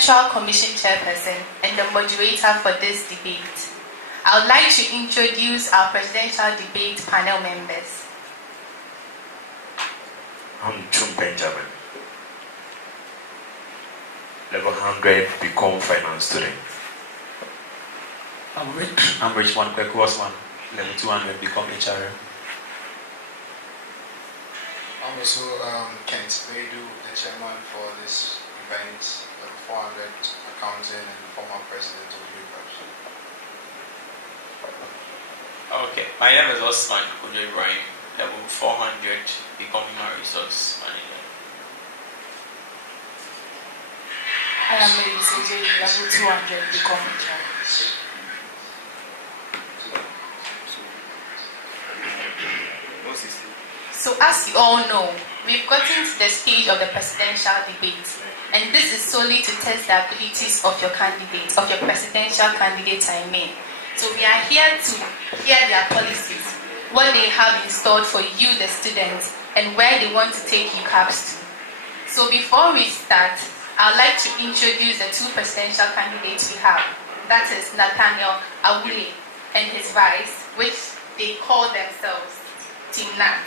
Electoral Commission Chairperson and the moderator for this debate. I would like to introduce our presidential debate panel members. I'm Chum Benjamin, level 100 become finance student. I'm Rich One Quick One, level 200 become HR. I'm also Kent Bedu, the chairman for this event, level 400 accounting and former president of Uccabs. Okay, my name is Osman Kunjo Ibrahim, level 400 becoming my resource manager. I am level 200 becoming HR. So as you all know, we've gotten to the stage of the presidential debate, and this is solely to test the abilities of your candidates, of your presidential candidates, I mean. So we are here to hear their policies, what they have installed for you, the students, and where they want to take Uccabs to. So before we start, I'd like to introduce the two presidential candidates we have. That is Nathaniel Awule and his vice, which they call themselves Team Nat.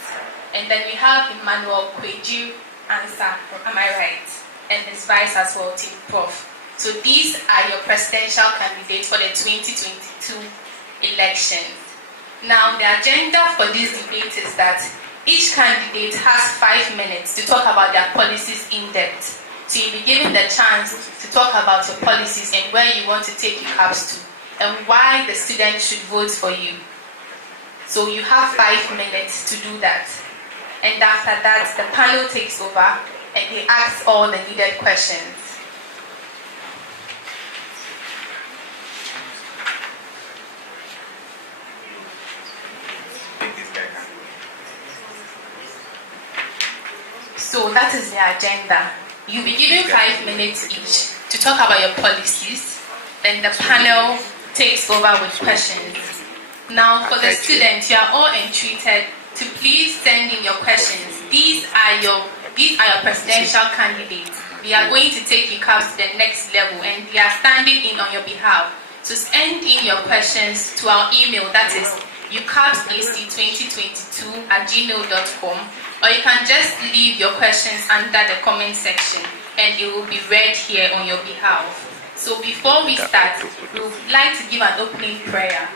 And then we have Emmanuel Kweju Ansa, am I right? And his vice as well, Team Prof. So these are your presidential candidates for the 2022 elections. Now the agenda for this debate is that each candidate has 5 minutes to talk about their policies in depth. So you'll be given the chance to talk about your policies and where you want to take your Uccabs to, and why the students should vote for you. So you have 5 minutes to do that. And after that, the panel takes over and they ask all the needed questions. So that is the agenda. You'll be given 5 minutes each to talk about your policies. Then the panel takes over with questions. Now for the students, you are all entreated to please send in your questions. These are your presidential candidates. They are going to take Uccabs to the next level and they are standing in on your behalf. So send in your questions to our email, that is uccabsac2022@gmail.com, or you can just leave your questions under the comment section and it will be read here on your behalf. So before we start, we would like to give an opening prayer.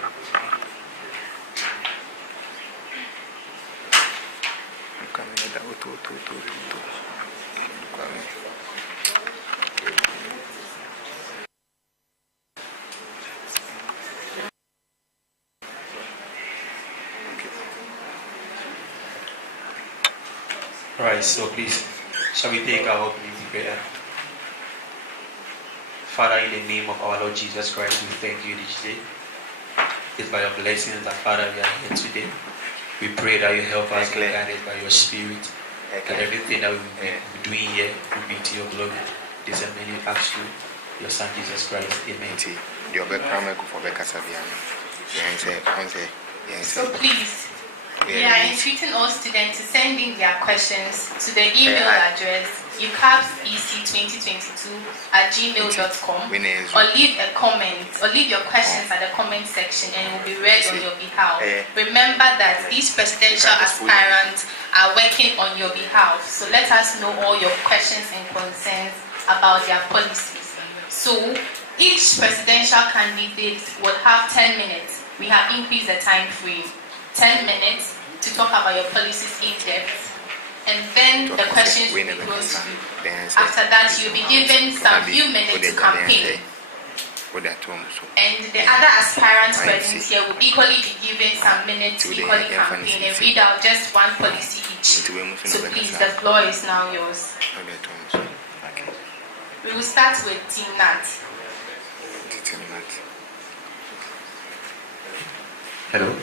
Right, so please, shall we take our opening prayer? Father, in the name of our Lord Jesus Christ, we thank you this day. It's by your blessings that, Father, we are here today. We pray that you help us be guided by your Spirit, that everything that we will be doing here will be to your glory. This is many ask you, your Son Jesus Christ. Amen. So please, we are entreating all students to send in their questions to the email address uccabsac2022@gmail.com, or leave a comment, or leave your questions at the comment section and it will be read on your behalf. Remember that these presidential aspirants are working on your behalf, so let us know all your questions and concerns about their policies. So each presidential candidate will have 10 minutes. We have increased the time frame. 10 minutes to talk about your policies in depth, and then the questions will be closed to you. After that, you'll be given some few minutes to campaign. And the other aspirants present here will equally be given some minutes to equally campaign and read out just one policy each. So please, the floor is now yours. We will start with Team Nat. Hello.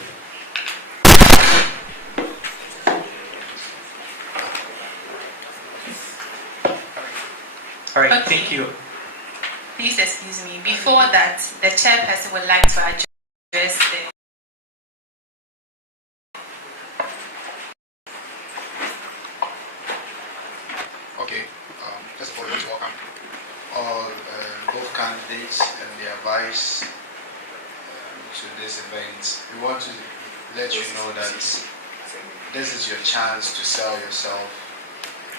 All right, okay. Thank you. Please excuse me. Before that, the chairperson would like to address the... Okay, just for you to welcome all candidates and their vice to this event. We want to let you know that this is your chance to sell yourself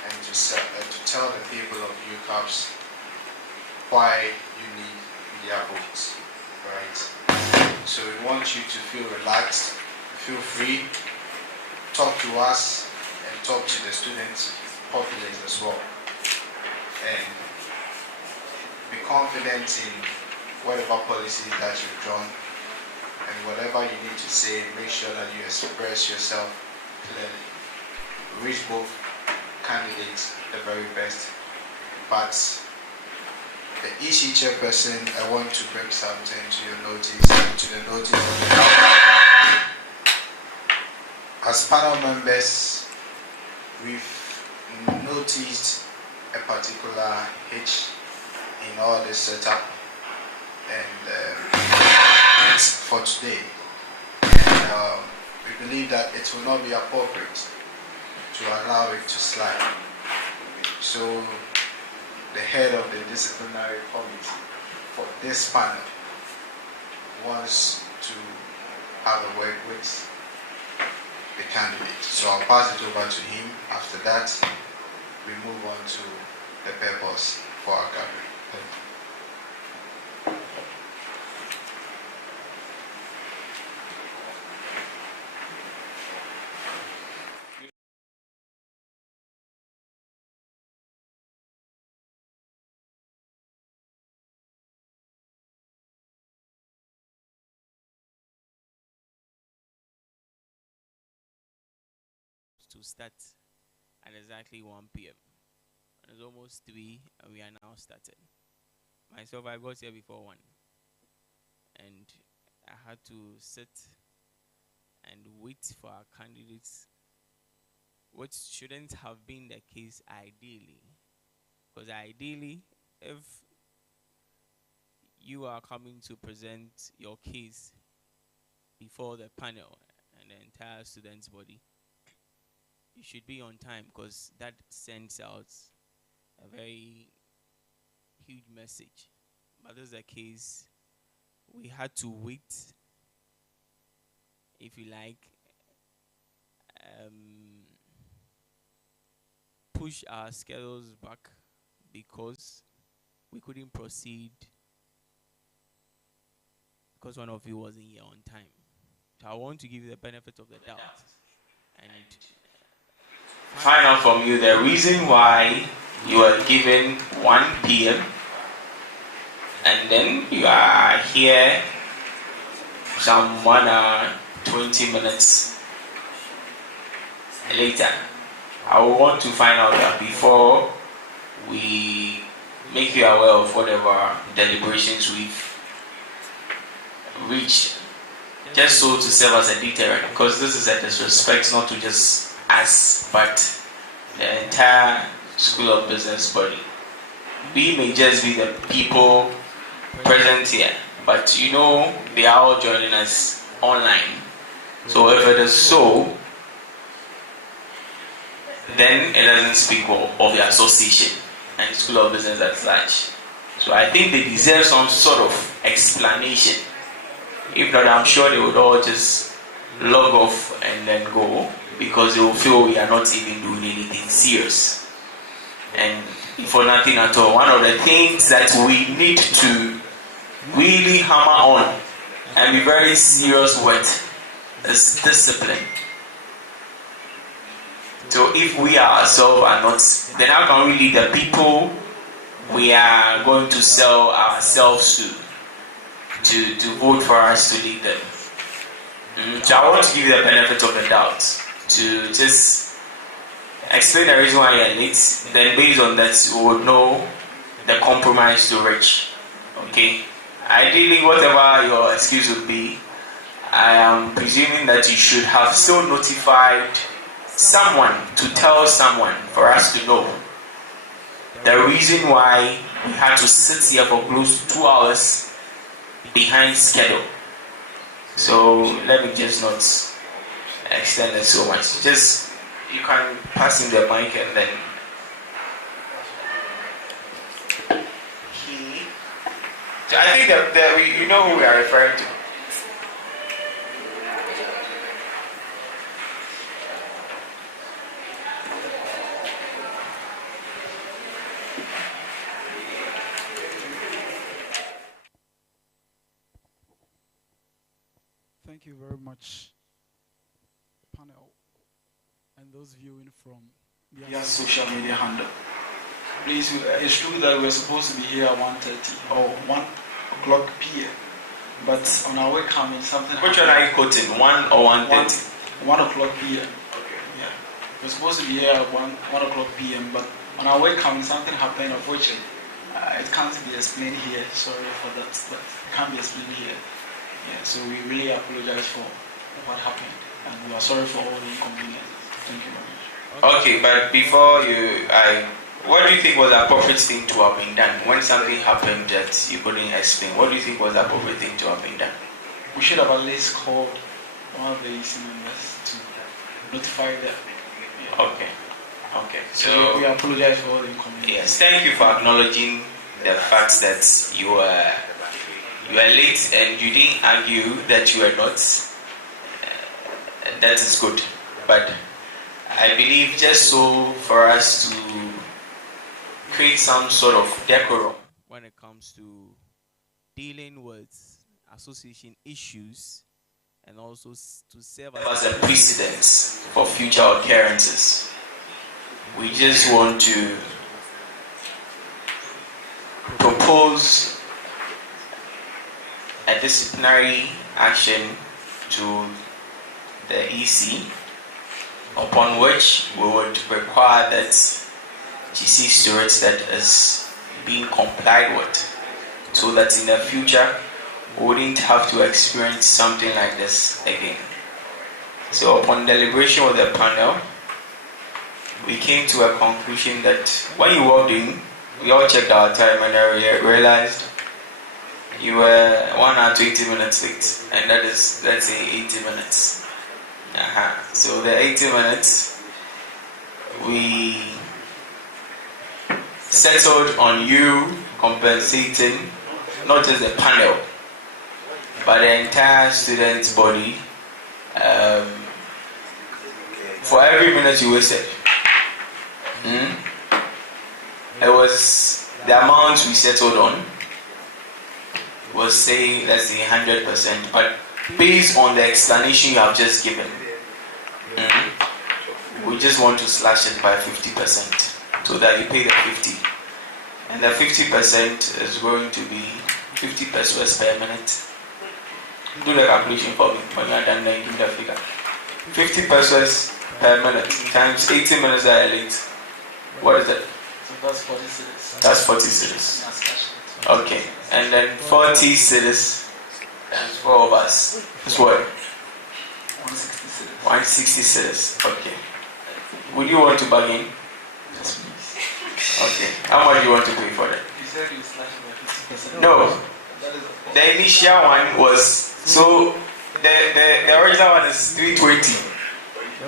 and to tell the people of Uccabs why you need their votes, right? So we want you to feel relaxed, feel free, talk to us and talk to the students populace as well. And be confident in whatever policies that you've drawn, and whatever you need to say, make sure that you express yourself clearly. Wish both candidates the very best, but the EC chairperson, I want to bring something to your notice, to the notice of the House. As panel members, we've noticed a particular hitch in all this setup, and it's for today. And we believe that it will not be appropriate to allow it to slide. So the head of the disciplinary committee for this panel wants to have a word with the candidate. So I'll pass it over to him. After that, we move on to the purpose for our gathering. To start at exactly 1 p.m. It's almost 3 and we are now started. Myself, I got here before 1 and I had to sit and wait for our candidates, which shouldn't have been the case ideally. Because ideally, if you are coming to present your case before the panel and the entire students' body, you should be on time, because that sends out a very huge message. But this is the case. We had to wait, if you like, push our schedules back because we couldn't proceed because one of you wasn't here on time. So I want to give you the benefit of the doubt and Find out from you the reason why you are given 1 p.m. and then you are here some 1 hour 20 minutes later. I will want to find out that before we make you aware of whatever deliberations we've reached, just so to serve as a deterrent, because this is a disrespect not to just us but the entire School of Business body. We may just be the people present here, but you know they are all joining us online. So if it is so, then it doesn't speak well of the association and the School of Business at large. So I think they deserve some sort of explanation. If not, I'm sure they would all just log off and then go, because they will feel we are not even doing anything serious. And for nothing at all, one of the things that we need to really hammer on and be very serious with is discipline. So if we ourselves are not, then how can we lead the people we are going to sell ourselves to vote for us to lead them? So I want to give you the benefit of the doubt, to just explain the reason why you're late. Then based on that, you would know the compromise to reach. Okay? Ideally, whatever your excuse would be, I am presuming that you should have still notified someone, to tell someone for us to know the reason why we had to sit here for close to 2 hours behind schedule. So let me just not extend it so much. Just, you can pass him the mic and then he I think that you know who we are referring to. Thank you very much, panel, and those viewing from their social media handle. Please, it's true that we're supposed to be here at 1:30 or 1 o'clock p.m. But on our way coming, something Which one are you quoting? 1 or 1:30? 1 o'clock p.m. Okay. Yeah. We're supposed to be here at 1 o'clock p.m. But on our way coming, something happened of which it can't be explained here. Sorry for that, but it can't be explained here. Yeah, so we really apologize for what happened, and we are sorry for all the inconvenience. Thank you very much. Okay, but before what do you think was the appropriate thing to have been done when something happened that you couldn't explain? What do you think was the appropriate thing to have been done? We should have at least called one of the EC members to notify them. Yeah. Okay. So So we apologize for all the inconvenience. yes, thank you for acknowledging the fact that you were late and you didn't argue that you were not. That is good, but I believe just so for us to create some sort of decorum when it comes to dealing with association issues and also to serve as a precedent for future occurrences. We just want to propose a disciplinary action to the EC, upon which we would require that she sees to it that is being complied with, so that in the future we wouldn't have to experience something like this again. So upon deliberation with the panel, we came to a conclusion that when you walked in, we all checked our time and I realized you were 1 hour 20 minutes late, and that is, let's say, 80 minutes. So the 80 minutes, we settled on you compensating not just the panel, but the entire student body for every minute you wasted. It was the amount we settled on was, say, let's say 100%, but based on the explanation you have just given, we just want to slash it by 50%, so that you pay the 50, and the 50% is going to be 50 pesos per minute. Do the calculation for me when you are done, then give the figure. 50 pesos per minute times 80 minutes that are late. What is that? So that's 40 cedis. That's 40 cedis. Okay, and then 40 cedis times 4 of us is what? 160 cedis. 160 cedis. Okay. Would you want to bargain? Yes, please. Okay. How much do you want to pay for that? You said you slash by 50%. No. That is The initial one was, so the original one is 320.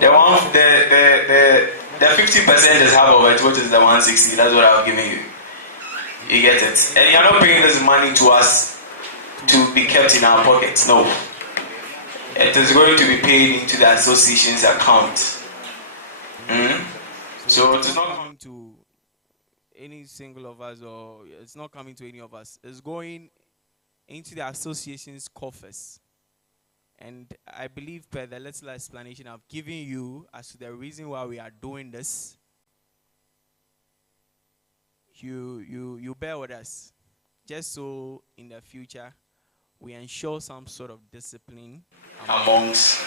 The one the 50% is half of it, which is the 160. That's what I'm giving you. You get it? And you're not bringing this money to us to be kept in our pockets. No. It is going to be paid into the association's account. So it is not coming to any single of us, or it's not coming to any of us. It's going into the association's coffers. And I believe per the little explanation I've given you as to the reason why we are doing this, you bear with us, just so in the future we ensure some sort of discipline amongst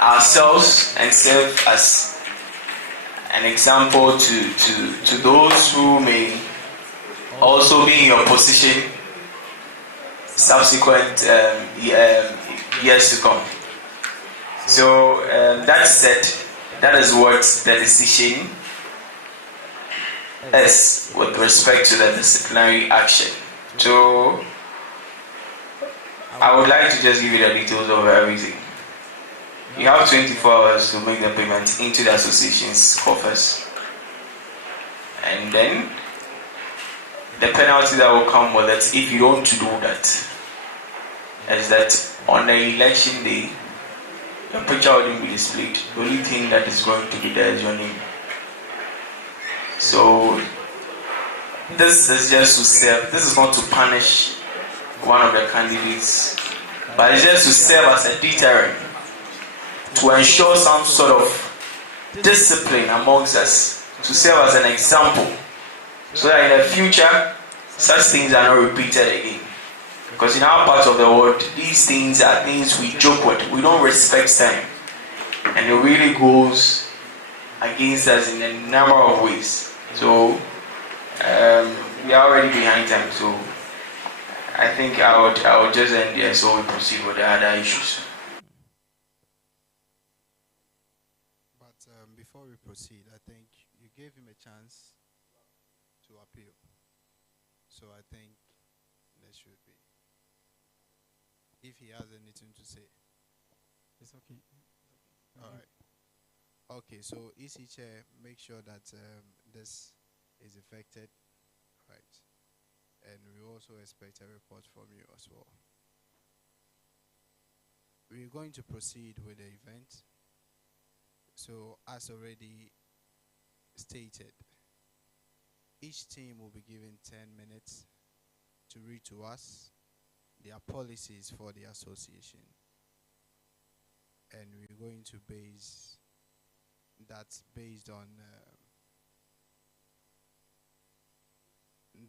ourselves and serve as an example to those who may also be in your position subsequent years to come. So that said, that is what the decision is with respect to the disciplinary action. So I would like to just give you the details of everything. You have 24 hours to make the payment into the association's coffers, and then the penalty that will come with it if you don't do that is that on the election day, your picture wouldn't be displayed. The only thing that is going to be there is your name. So this is just to serve. This is not to punish one of the candidates, but it's just to serve as a deterrent, to ensure some sort of discipline amongst us, to serve as an example, so that in the future such things are not repeated again. Because in our part of the world, these things are things we joke with. We don't respect time, and it really goes against us in a number of ways. So we are already behind time. So I think I would just end there so we proceed with the other issues. But before we proceed, I think you gave him a chance to appeal. So I think there should be. If he has anything to say. It's okay. All right. Okay, so EC Chair, make sure that this is effected. Right. And we also expect a report from you as well. We're going to proceed with the event. So as already stated, each team will be given 10 minutes to read to us their policies for the association. And we're going to base that based on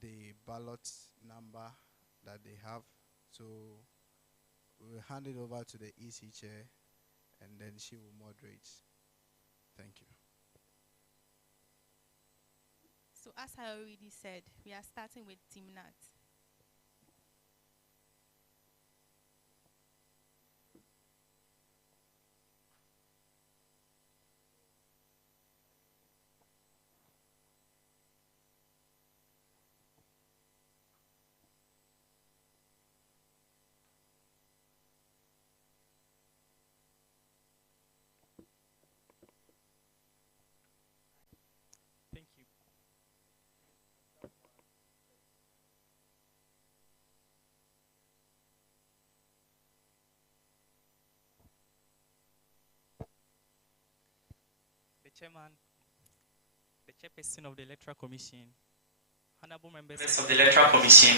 the ballot number that they have. So we'll hand it over to the EC Chair and then she will moderate. Thank you. So as I already said, we are starting with Team Nat. Thank you. The chairman, the chairperson of the Electoral Commission, honorable members of the Electoral Commission,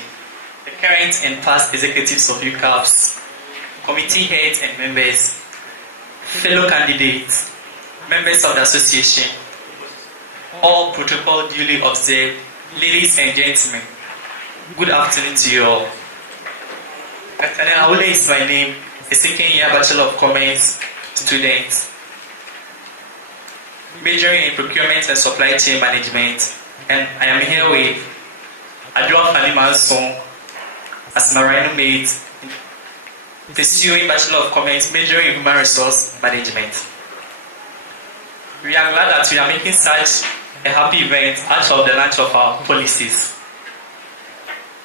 the current and past executives of Uccabs, committee heads and members, fellow candidates, members of the association, all protocol duly observed, ladies and gentlemen, good afternoon to you all. Nathaniel Aule is my name, a second year Bachelor of Commerce student, majoring in procurement and supply chain management, and I am here with Adwa Falimanson as my rhino mate, pursuing Bachelor of Commerce, majoring in human resource management. We are glad that we are making such a happy event out of the launch of our policies.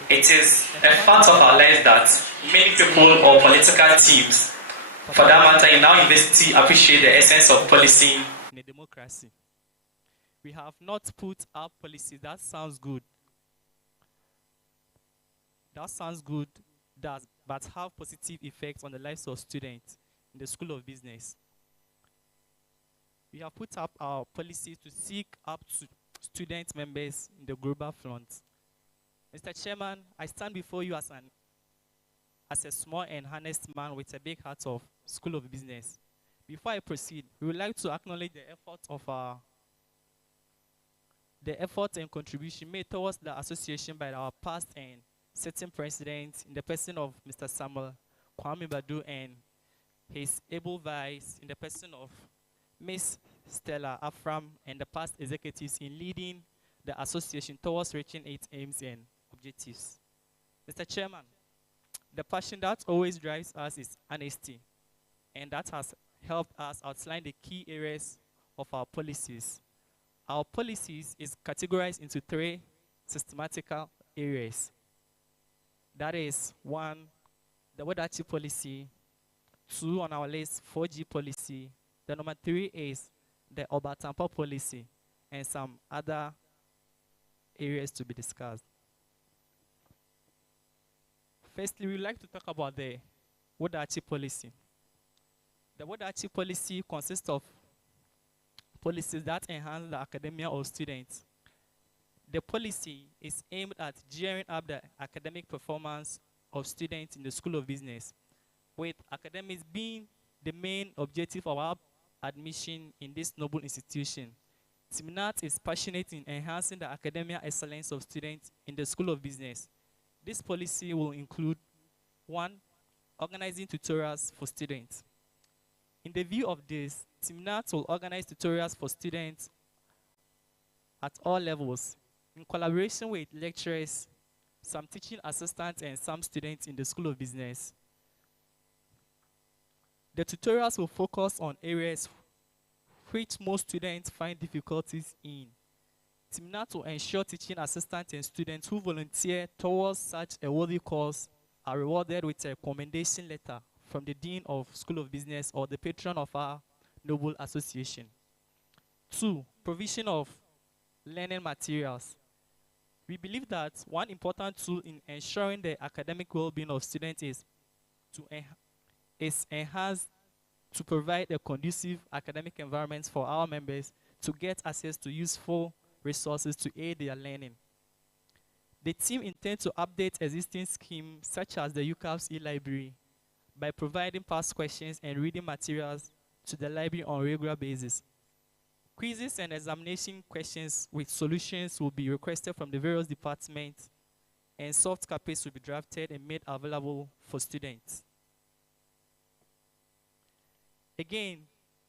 It is a fact of our lives that many people or political teams, for that matter in our university, appreciate the essence of policy in a democracy. We have not put up policies. That sounds good. But have positive effects on the lives of students in the School of Business. We have put up our policies to seek up to student members in the global front. Mr. Chairman, I stand before you as a small and honest man with a big heart of School of Business. Before I proceed, we would like to acknowledge the effort and contribution made towards the association by our past and sitting president in the person of Mr. Samuel Kwame Badu and his able vice in the person of Ms. Stella Afram and the past executives in leading the association towards reaching its aims and objectives. Mr. Chairman, the passion that always drives us is honesty, and that has helped us outline the key areas of our policies. Our policies is categorized into 3 systematical areas. That is 1, the Wadachi policy, 2 on our list, 4G policy. The number 3 is the Obatampa policy and some other areas to be discussed. Firstly, we would like to talk about the Wodachi policy. The Wodachi policy consists of policies that enhance the academia of students. The policy is aimed at gearing up the academic performance of students in the School of Business, with academics being the main objective of our admission in this noble institution. Timnat is passionate in enhancing the academic excellence of students in the School of Business. This policy will include 1. Organizing tutorials for students. In the view of this, Timnat will organize tutorials for students at all levels in collaboration with lecturers, some teaching assistants, and some students in the School of Business. The tutorials will focus on areas which most students find difficulties in. Timnat will ensure teaching assistants and students who volunteer towards such a worthy cause are rewarded with a commendation letter from the Dean of School of Business or the patron of our noble association. 2. Provision of learning materials. We believe that one important tool in ensuring the academic well-being of students is to provide a conducive academic environment for our members to get access to useful resources to aid their learning. The team intends to update existing schemes such as the Uccabs e-library by providing past questions and reading materials to the library on a regular basis. Quizzes and examination questions with solutions will be requested from the various departments, and soft copies will be drafted and made available for students. Again,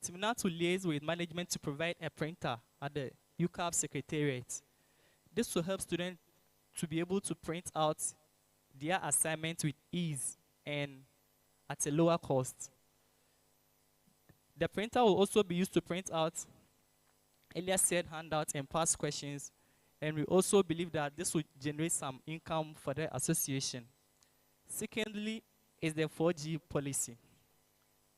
Timnat will liaise with management to provide a printer at the Uccabs Secretariat. This will help students to be able to print out their assignments with ease and at a lower cost. The printer will also be used to print out earlier said handouts and past questions, and we also believe that this will generate some income for the association. Secondly is the 4G policy.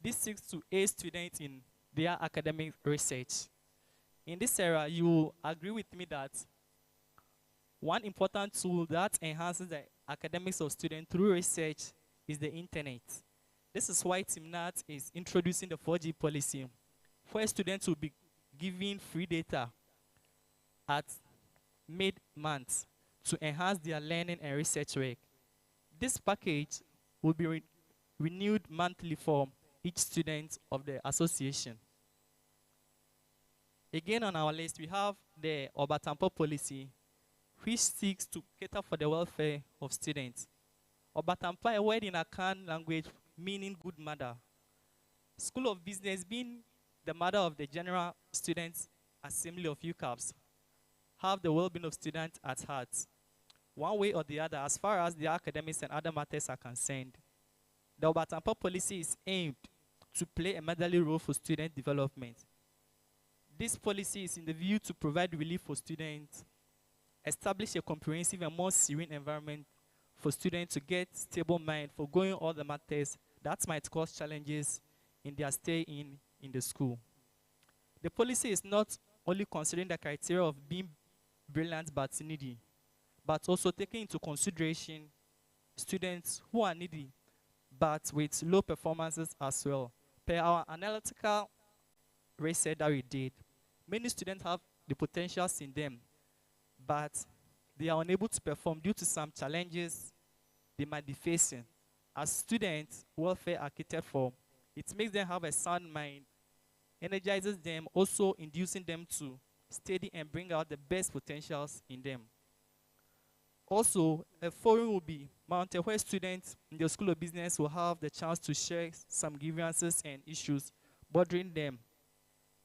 This seeks to aid students in their academic research. In this area, you will agree with me that one important tool that enhances the academics of students through research is the internet. This is why Timnat is introducing the 4G policy, where students will be given free data at mid-month to enhance their learning and research work. This package will be renewed monthly for each student of the association. Again, on our list, we have the Obatampo policy, which seeks to cater for the welfare of students. Obatampa, a word in Akan language meaning good mother. School of Business being the mother of the General Students Assembly of Uccabs, have the well-being of students at heart, one way or the other, as far as their academics and other matters are concerned. The Obatampa policy is aimed to play a motherly role for student development. This policy is in the view to provide relief for students, establish a comprehensive and more serene environment for students to get stable mind for going all the matters that might cause challenges in their stay in the school. The policy is not only considering the criteria of being brilliant but needy, but also taking into consideration students who are needy but with low performances as well. Per our analytical research that we did, many students have the potentials in them, but they are unable to perform due to some challenges they might be facing. As students, welfare are catered for. It makes them have a sound mind, energizes them, also inducing them to study and bring out the best potentials in them. Also, a forum will be mounted where students in the School of Business will have the chance to share some grievances and issues bothering them.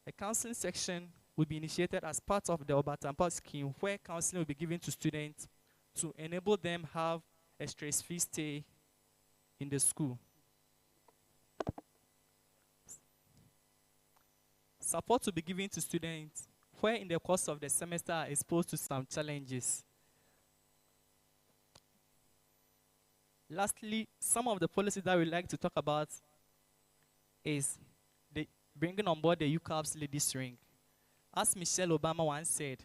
A counseling section will be initiated as part of the Obatampa scheme, where counseling will be given to students to enable them have a stress-free stay in the school. Support will be given to students where in the course of the semester are exposed to some challenges. Lastly, some of the policies that we'd like to talk about is the bringing on board the Uccabs ladies ring. As Michelle Obama once said,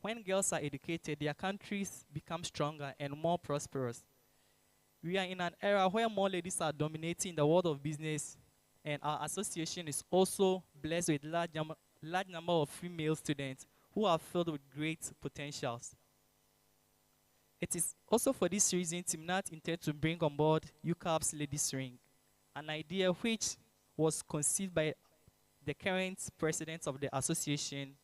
when girls are educated, their countries become stronger and more prosperous. We are in an era where more ladies are dominating the world of business, and our association is also blessed with large number of female students who are filled with great potentials. It is also for this reason Timnat intends to bring on board Uccabs Ladies Ring, an idea which was conceived by the current president of the association.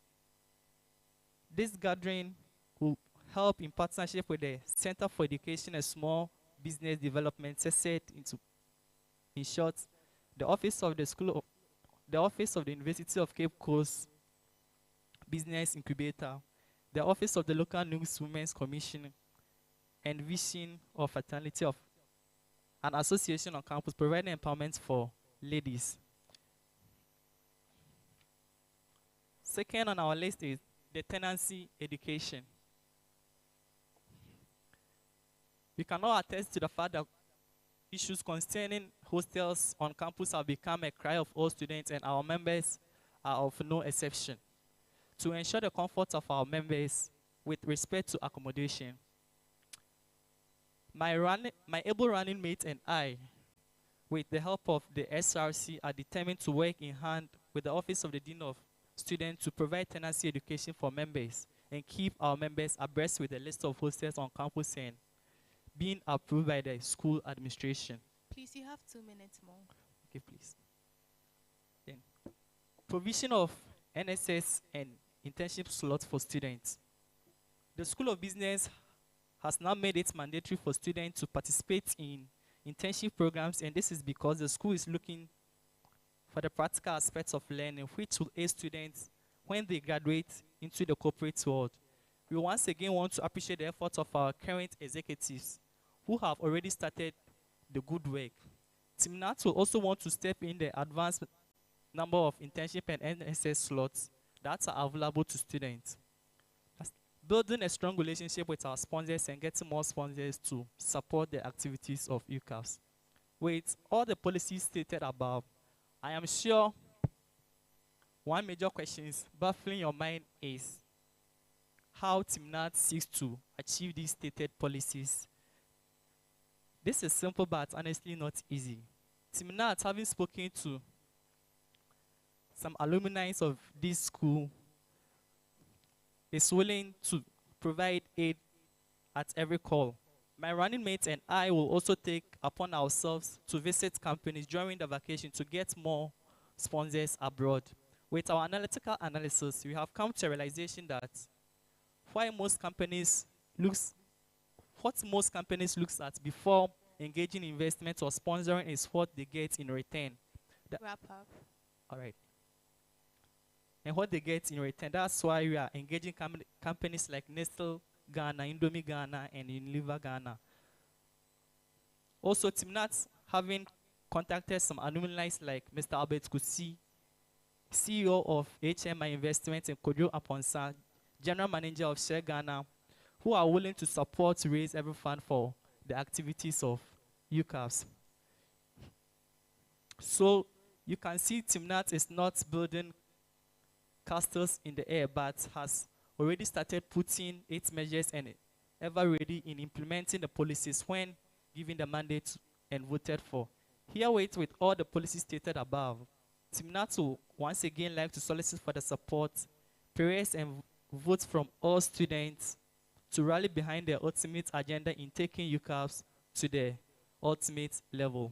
This gathering will help in partnership with the Center for Education and Small Business Development, set into, in short, the office of the University of Cape Coast Business Incubator, the office of the local News Women's Commission, and vision of fraternity of an association on campus providing empowerment for ladies. Second on our list is the tenancy education. We can all attest to the fact that issues concerning hostels on campus have become a cry of all students, and our members are of no exception. To ensure the comfort of our members with respect to accommodation, my able running mate and I, with the help of the SRC, are determined to work in hand with the Office of the Dean of Students to provide tenancy education for members and keep our members abreast with the list of hostels on campus and being approved by the school administration. Please, you have 2 minutes more. Okay, please. Then, provision of NSS and internship slots for students. The School of Business has now made it mandatory for students to participate in internship programs, and this is because the school is looking for the practical aspects of learning, which will aid students when they graduate into the corporate world. We once again want to appreciate the efforts of our current executives who have already started the good work. Timnat will also want to step in the advanced number of internship and NSS slots that are available to students. Building a strong relationship with our sponsors and getting more sponsors to support the activities of Uccabs. With all the policies stated above, I am sure one major question baffling your mind is how Timnat seeks to achieve these stated policies. This is simple but honestly not easy. Timnat, having spoken to some alumni of this school, is willing to provide aid at every call. My running mates and I will also take upon ourselves to visit companies during the vacation to get more sponsors abroad. With our analytical analysis, we have come to a realization that what most companies look at before engaging in investment or sponsoring is what they get in return. Wrap up. All right. And what they get in return, that's why we are engaging companies like Nestle Ghana, Indomie Ghana, and Unilever Ghana. Also, Timnat having contacted some alumni like Mr. Albert Kusi, CEO of HMI Investments, and Kodjo Aponsa, General Manager of Share Ghana, who are willing to support to raise every fund for the activities of Uccabs. So you can see Timnat is not building castles in the air, but has already started putting its measures and ever ready in implementing the policies when given the mandate and voted for. Herewith, with all the policies stated above, Timnat will once again like to solicit for the support, prayers, and votes from all students to rally behind their ultimate agenda in taking Uccabs to the ultimate level.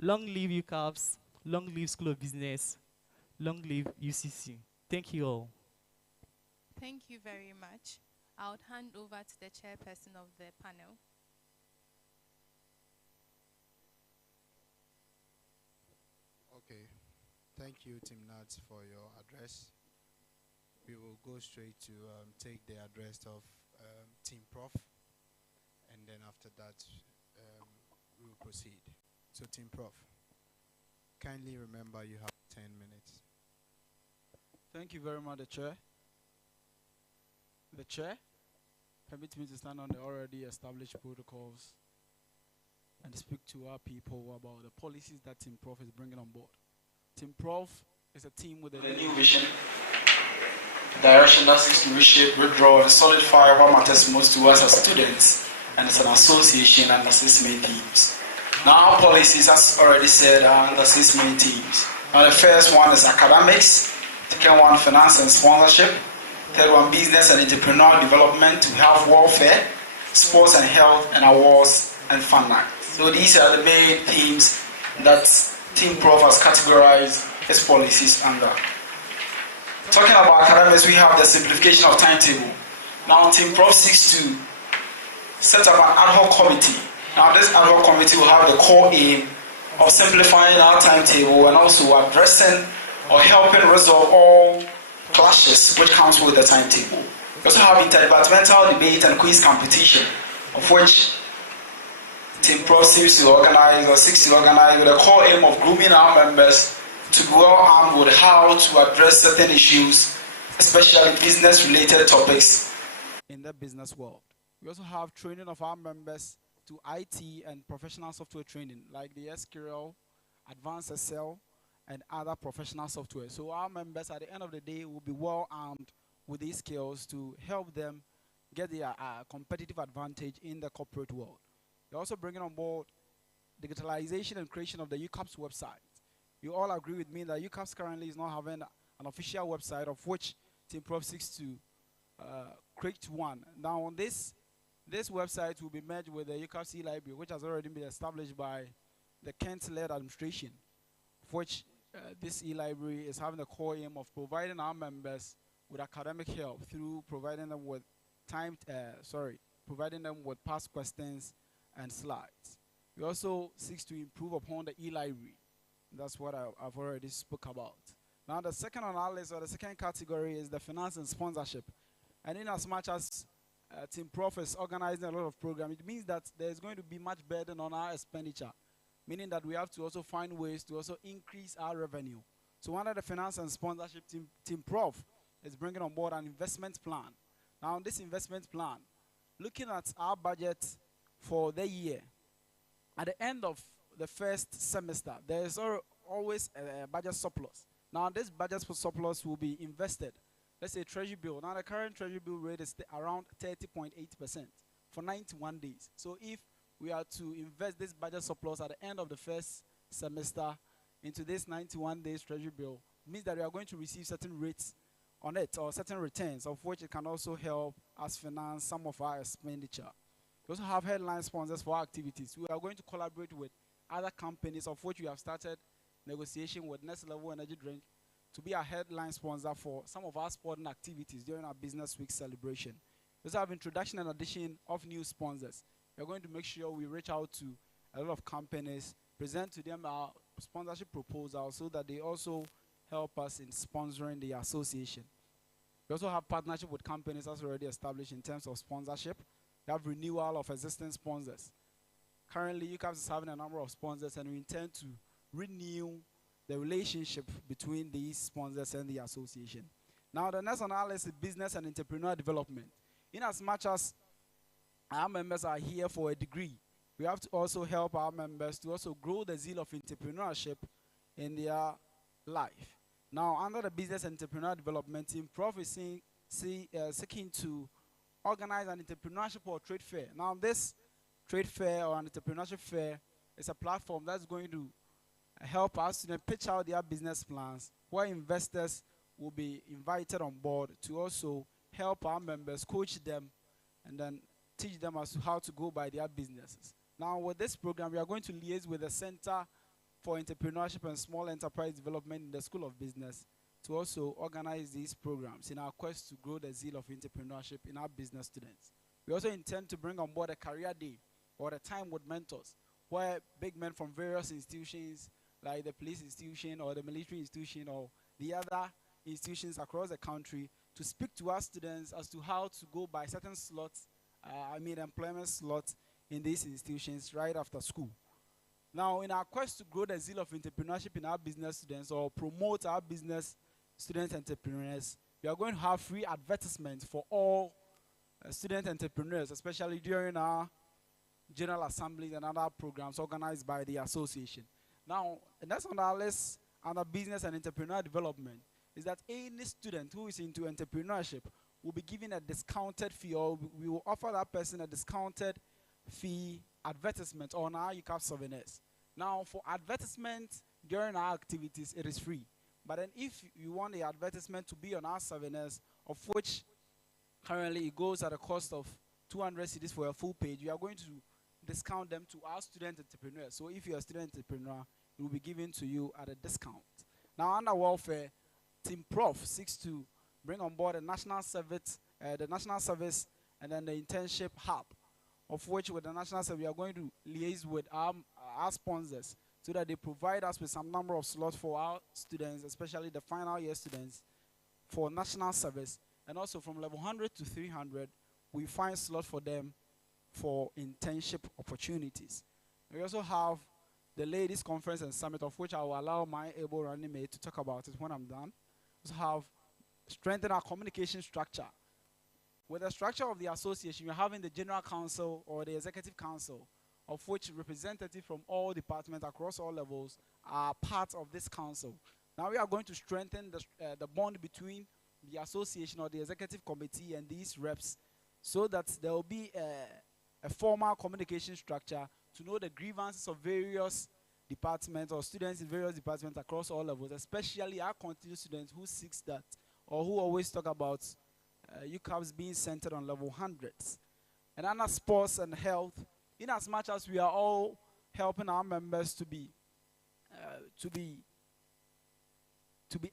Long live Uccabs, long live School of Business, long live UCC. Thank you all. Thank you very much. I would hand over to the chairperson of the panel. Okay. Thank you, Timnat, for your address. We will go straight to take the address of Team Prof, and then after that, we will proceed. So, Team Prof, kindly remember you have 10 minutes. Thank you very much, the Chair. The Chair permits me to stand on the already established protocols and speak to our people about the policies that Team Prof is bringing on board. Team Prof is a team with a new vision, direction that seeks to reshape, redraw, and solidify what matters most to us as students and it's an association and assessment teams. Now, our policies, as already said, are under assessment teams. Now, the first one is academics, second one, finance and sponsorship, third one, business and entrepreneurial development, we have welfare, sports and health, and awards and fun night. So these are the main themes that Team Prof has categorized its policies under. Talking about academics, we have the simplification of timetable. Now, Team Prof seeks to set up an ad hoc committee. Now, this ad hoc committee will have the core aim of simplifying our timetable and also addressing or helping resolve all clashes which comes with the timetable. We also have interdepartmental debate and quiz competition, of which Team Pro seeks to organize with the core aim of grooming our members to be well armed with how to address certain issues, especially business-related topics in the business world. We also have training of our members to IT and professional software training, like the SQL, Advanced Excel, and other professional software. So our members at the end of the day will be well armed with these skills to help them get their competitive advantage in the corporate world. They're also bringing on board digitalization and creation of the Uccabs website. You all agree with me that Uccabs currently is not having an official website, of which Team Prof seeks to create one. Now on this website will be merged with the Uccabs e-library, which has already been established by the Kent-led administration, of which this e-library is having the core aim of providing our members with academic help through providing them with providing them with past questions and slides. We also seek to improve upon the e-library. That's what I've already spoke about. Now the second on our list, or the second category, is the finance and sponsorship. And in as much as Team Prof is organizing a lot of programs, it means that there's going to be much burden on our expenditure, meaning that we have to also find ways to also increase our revenue. So under the finance and sponsorship, Team Prof is bringing on board an investment plan. Now this investment plan, looking at our budget for the year, at the end of the first semester, there is always a budget surplus. Now this budget surplus will be invested. Let's say treasury bill. Now the current treasury bill rate is around 30.8% for 91 days. So if we are to invest this budget surplus at the end of the first semester into this 91 days treasury bill, means that we are going to receive certain rates on it, or certain returns, of which it can also help us finance some of our expenditure. We also have headline sponsors for our activities. We are going to collaborate with other companies, of which we have started negotiation with Next Level Energy Drink to be a headline sponsor for some of our sporting activities during our Business Week celebration. We also have introduction and addition of new sponsors. We're going to make sure we reach out to a lot of companies, present to them our sponsorship proposal so that they also help us in sponsoring the association. We also have partnership with companies that's already established in terms of sponsorship. We have renewal of existing sponsors. Currently, Uccabs is having a number of sponsors, and we intend to renew the relationship between these sponsors and the association. Now, the next on our list is business and entrepreneurial development. In as much as our members are here for a degree, we have to also help our members to also grow the zeal of entrepreneurship in their life. Now, under the business and entrepreneurial development team, Prof is seeking to organize an entrepreneurship or trade fair. Now, this trade fair or an entrepreneurship fair is a platform that's going to help us to pitch out their business plans, where investors will be invited on board to also help our members, coach them, and then teach them as to how to go by their businesses. Now, with this program, we are going to liaise with the Center for Entrepreneurship and Small Enterprise Development in the School of Business to also organize these programs in our quest to grow the zeal of entrepreneurship in our business students. We also intend to bring on board a career day or a time with mentors, where big men from various institutions like the police institution or the military institution or the other institutions across the country to speak to our students as to how to go by certain slots, employment slots in these institutions right after school. Now, in our quest to grow the zeal of entrepreneurship in our business students or promote our business student entrepreneurs, we are going to have free advertisements for all student entrepreneurs, especially during our general assemblies and other programs organized by the association. Now, the next on our list under business and entrepreneurial development is that any student who is into entrepreneurship will be given a discounted fee, or we will offer that person a discounted fee advertisement on our Uccabs souvenirs. Now, for advertisement during our activities, it is free. But then if you want the advertisement to be on our souvenirs, of which currently it goes at a cost of 200 cedis for a full page, we are going to discount them to our student entrepreneurs. So if you're a student entrepreneur, it will be given to you at a discount. Now, under welfare, Team Prof seeks to bring on board a national service, and then the internship hub, of which with the national service we are going to liaise with our sponsors so that they provide us with some number of slots for our students, especially the final year students, for national service. And also from level 100 to 300, we find slots for them for internship opportunities. We also have the Ladies Conference and Summit, of which I will allow my able running mate to talk about it when I'm done. We also have strengthen our communication structure. With the structure of the association, you're having the General Council or the Executive Council, of which representatives from all departments across all levels are part of this council. Now we are going to strengthen the bond between the association or the executive committee and these reps so that there will be a formal communication structure to know the grievances of various departments or students in various departments across all levels, especially our continuing students who seeks that or who always talk about Uccabs being centered on level 100s. And under sports and health, in as much as we are all helping our members to be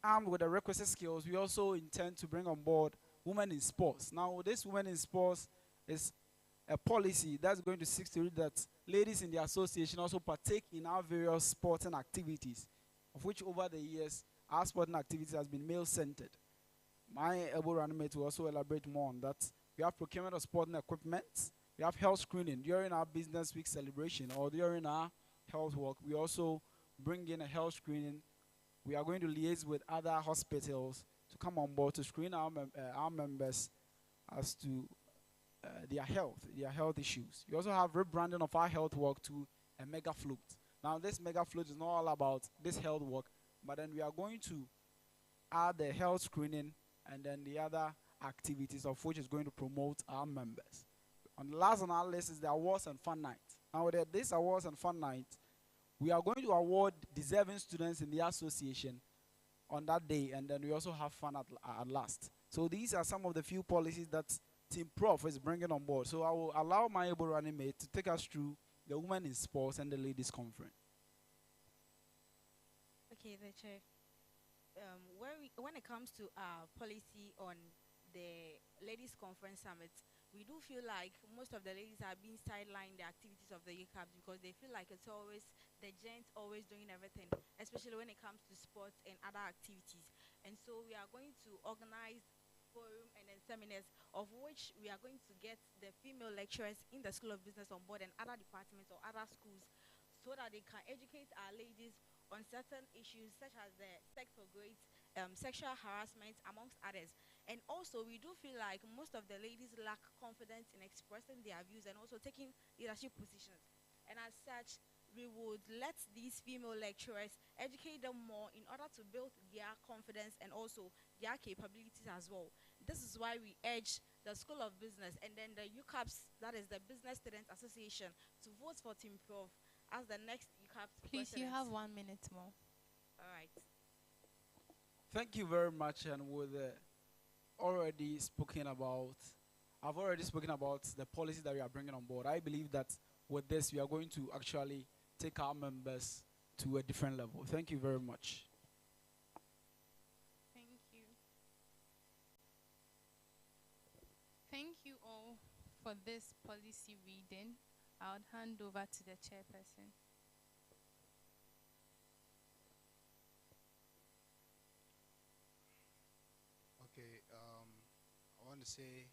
armed with the requisite skills, we also intend to bring on board women in sports. Now, this women in sports is a policy that's going to seek to read that ladies in the association also partake in our various sporting activities, of which over the years, our sporting activities has been male-centered. My able running mate will also elaborate more on that. We have procurement of sporting equipment. We have health screening during our business week celebration or during our health walk. We also bring in a health screening. We are going to liaise with other hospitals to come on board to screen our members as to their health issues. We also have rebranding of our health walk to a mega float. Now, this mega float is not all about this health walk, but then we are going to add the health screening and then the other activities of which is going to promote our members. And last on our list is the awards and fun night. Now, with this awards and fun night, we are going to award deserving students in the association on that day, and then we also have fun at last. So these are some of the few policies that Team Prof is bringing on board. So I will allow my able running mate to take us through the Women in Sports and the Ladies Conference. Okay, the chair. When it comes to our policy on the Ladies Conference Summit, we do feel like most of the ladies are being sidelined the activities of the Uccabs because they feel like it's always the gents always doing everything, especially when it comes to sports and other activities. And so we are going to organize forum and then seminars, of which we are going to get the female lecturers in the School of Business on board and other departments or other schools so that they can educate our ladies on certain issues such as the sex for grades, sexual harassment, amongst others. And also, we do feel like most of the ladies lack confidence in expressing their views and also taking leadership positions. And as such, we would let these female lecturers educate them more in order to build their confidence and also their capabilities as well. This is why we urge the School of Business and then the Uccabs, that is the Business Students Association, to vote for Team Prof as the next Uccabs Please, president. you have 1 minute more. All right. Thank you very much. And with I've already spoken about the policy that we are bringing on board. I believe that with this, we are going to actually take our members to a different level. Thank you very much. Thank you. Thank you all for this policy reading. I would hand over to the chairperson. Okay, I want to say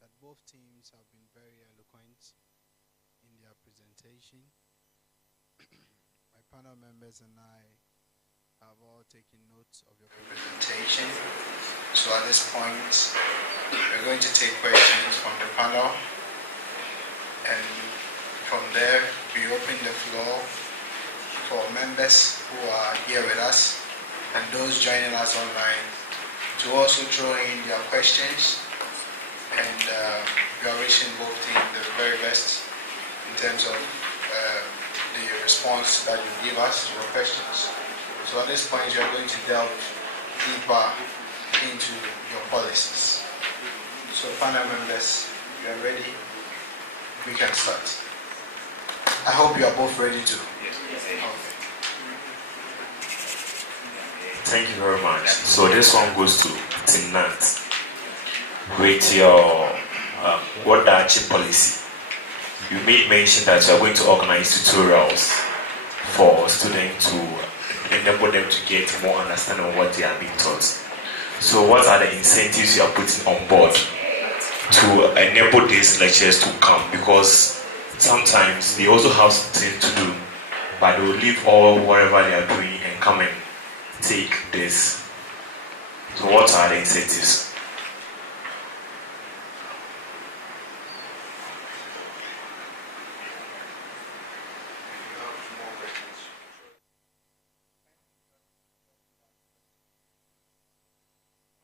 that both teams have been very eloquent in their presentation. My panel members and I have all taken notes of your presentation. So at this point, we're going to take questions from the panel, and from there, we open the floor for members who are here with us and those joining us online to also throw in their questions, and we are wishing both teams the very best terms of the response that you give us to your questions. So at this point, you are going to delve deeper into your policies. So panel members, you are ready? We can start. I hope you are both ready too. Okay. Thank you very much. So this one goes to Team Nat with your what achieve policy. You made mention that you are going to organize tutorials for students to enable them to get more understanding of what they are being taught. So what are the incentives you are putting on board to enable these lectures to come? Because sometimes they also have something to do, but they will leave all whatever they are doing and come and take this. So what are the incentives?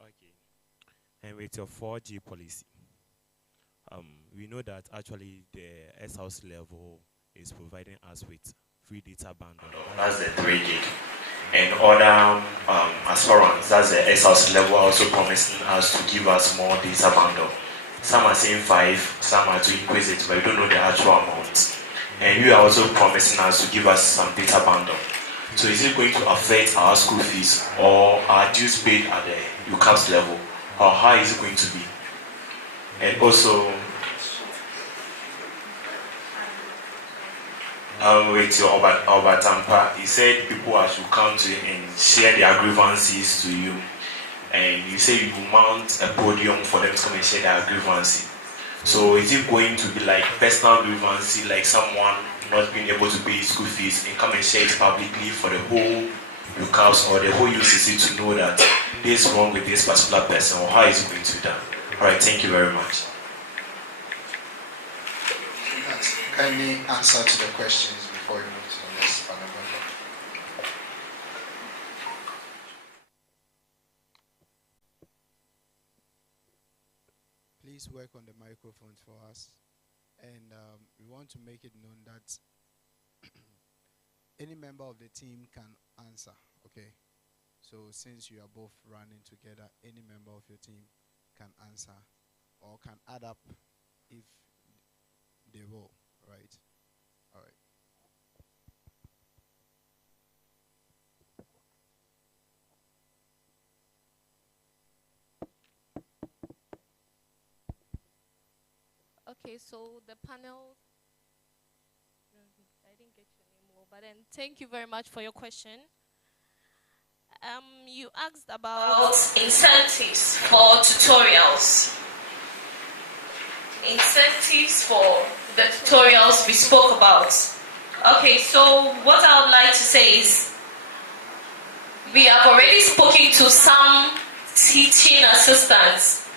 Okay. And with your 4G policy, we know that actually the S-House level is providing us with free data bundle. That's the 3 gig. And other aspirants, that's the S-House level, also promising us to give us more data bundle. Some are saying 5, some are to increase it, but we don't know the actual amount. And you are also promising us to give us some data bundle. So is it going to affect our school fees or our dues paid at the Uccabs level? Or how is it going to be? And also, with your Obatampa, he said people should come to you and share their grievances to you. And you say you will mount a podium for them to come and share their grievances. So is it going to be like personal grievances, like someone not being able to pay his school fees and come and share it publicly for the whole Uccabs or the whole UCC to know that this is wrong with this particular person, or how is it going to be done? Alright, thank you very much. Kindly answer to the questions before we move to the next panel member. Please work on the microphones for us. And we want to make it known that any member of the team can answer, okay? So since you are both running together, any member of your team can answer or can add up if they will, right? All right. Okay, so the panel, I didn't get your name well, but then thank you very much for your question. You asked about incentives for tutorials. Incentives for the tutorials we spoke about. Okay, so what I would like to say is we have already spoken to some teaching assistants,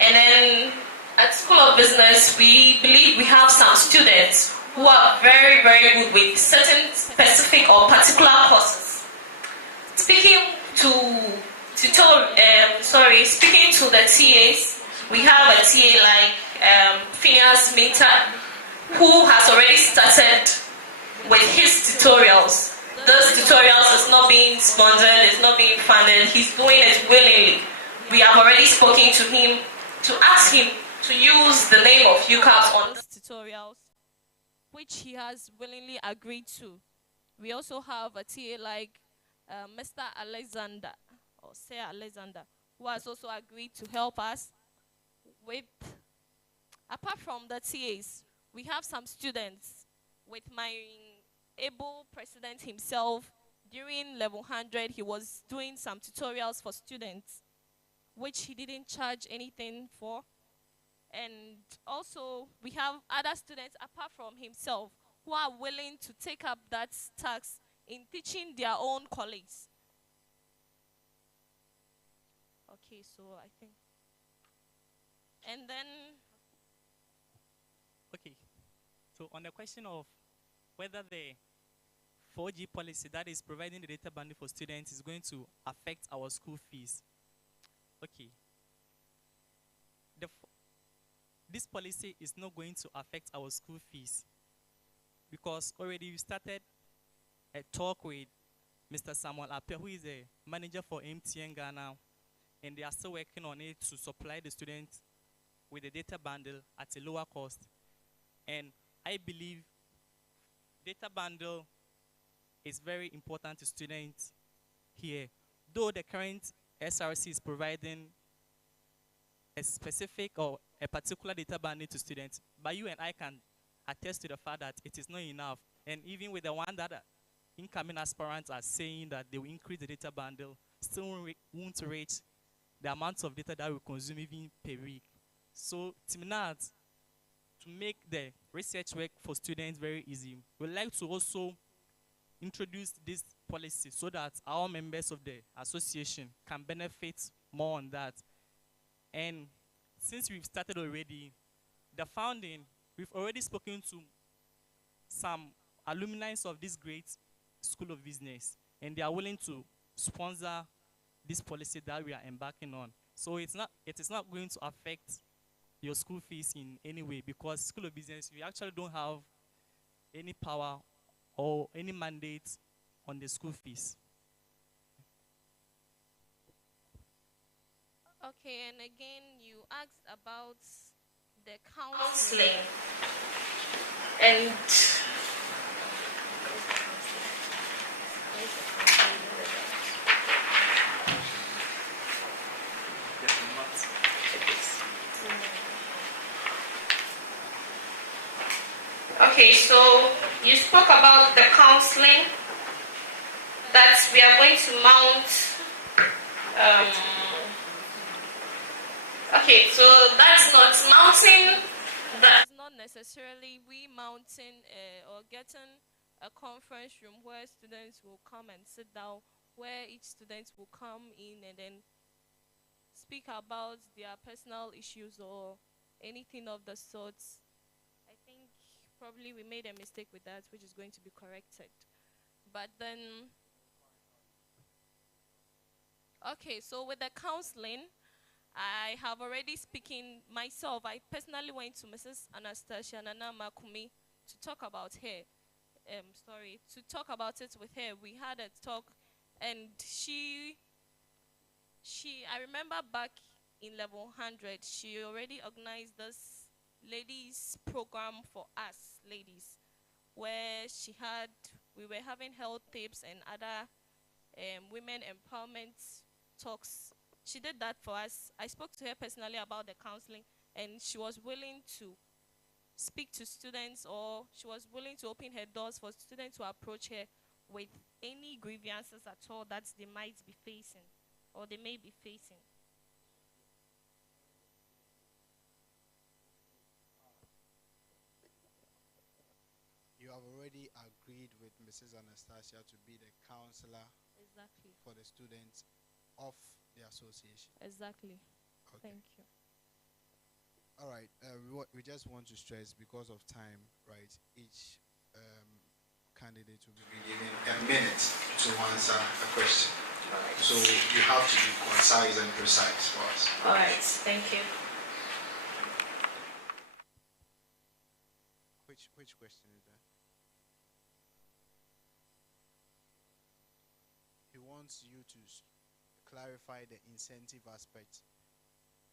and then at School of Business we believe we have some students who are very, very good with certain specific or particular courses. Speaking to the TAs, we have a TA like Phineas Minter, who has already started with his tutorials. Those tutorials is not being sponsored, it's not being funded, he's doing it willingly. We have already spoken to him to ask him to use the name of Uccabs on those tutorials, which he has willingly agreed to. We also have a TA like Mr. Alexander, or Sir Alexander, who has also agreed to help us with, apart from the TAs, we have some students with my able president himself. During level 100, he was doing some tutorials for students, which he didn't charge anything for. And also, we have other students apart from himself who are willing to take up that task in teaching their own colleagues. Okay, so I think. And then. Okay, so on the question of whether the 4G policy that is providing the data bundle for students is going to affect our school fees. Okay, this policy is not going to affect our school fees because already we started a talk with Mr. Samuel Ape, who is a manager for MTN Ghana, and they are still working on it to supply the students with a data bundle at a lower cost. And I believe data bundle is very important to students here. Though the current SRC is providing a specific or a particular data bundle to students, but you and I can attest to the fact that it is not enough. And even with the one that incoming aspirants are saying that they will increase the data bundle, still won't reach the amount of data that we consume even per week. So Timnat, to make the research work for students very easy, we'd like to also introduce this policy so that our members of the association can benefit more on that. And since we've started already, the founding, we've already spoken to some alumni of this great school of business, and they are willing to sponsor this policy that we are embarking on. So it is not going to affect your school fees in any way, because school of business, we actually don't have any power or any mandate on the school fees. Okay, and again, you asked about the counseling. And okay, so you spoke about the counseling that we are going to mount. Okay, so that's not mounting. That's not necessarily we mounting or getting a conference room where students will come and sit down, where each student will come in and then speak about their personal issues or anything of the sort. I think probably we made a mistake with that, which is going to be corrected. But then, okay, so with the counseling, I have already speaking myself. I personally went to Mrs. Anastasia Nana Makumi to talk about her. To talk about it with her. We had a talk, and I remember back in level 100, she already organized this ladies program for us ladies, where we were having health tips and other women empowerment talks. She did that for us. I spoke to her personally about the counseling, and she was willing to speak to students, or she was willing to open her doors for students to approach her with any grievances at all that they might be facing or they may be facing. You have already agreed with Mrs. Anastasia to be the counselor Exactly. for the students of the association. Exactly. Okay. Thank you. All right. We just want to stress, because of time, right? Each candidate will be given a minute to answer a question. Right. So you have to be concise and precise for us. All right. Thank you. Which question is that? He wants you to clarify the incentive aspect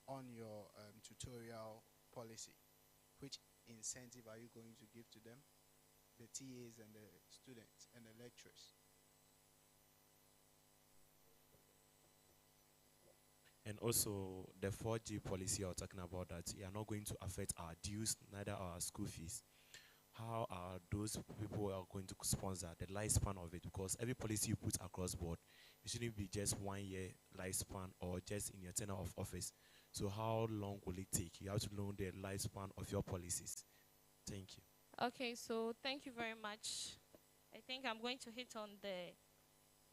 on your tutorial policy. Which incentive are you going to give to them? The TAs and the students and the lecturers. And also the 4G policy you're talking about, that you are not going to affect our dues, neither our school fees. How are those people are going to sponsor the lifespan of it? Because every policy you put across board, it shouldn't be just 1 year lifespan or just in your tenure of office. So how long will it take? You have to know the lifespan of your policies. Thank you. Okay, so thank you very much. I think I'm going to hit on the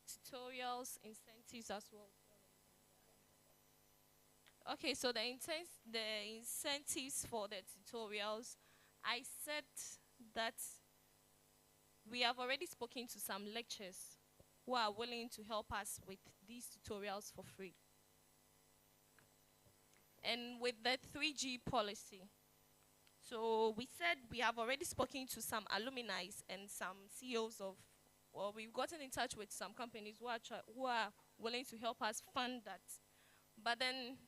tutorials incentives as well. Okay, so the incentives for the tutorials, I said that we have already spoken to some lecturers who are willing to help us with these tutorials for free. And with the 3G policy, So we said we have already spoken to some alumni and some CEOs of, well, we've gotten in touch with some companies who are willing to help us fund that. But then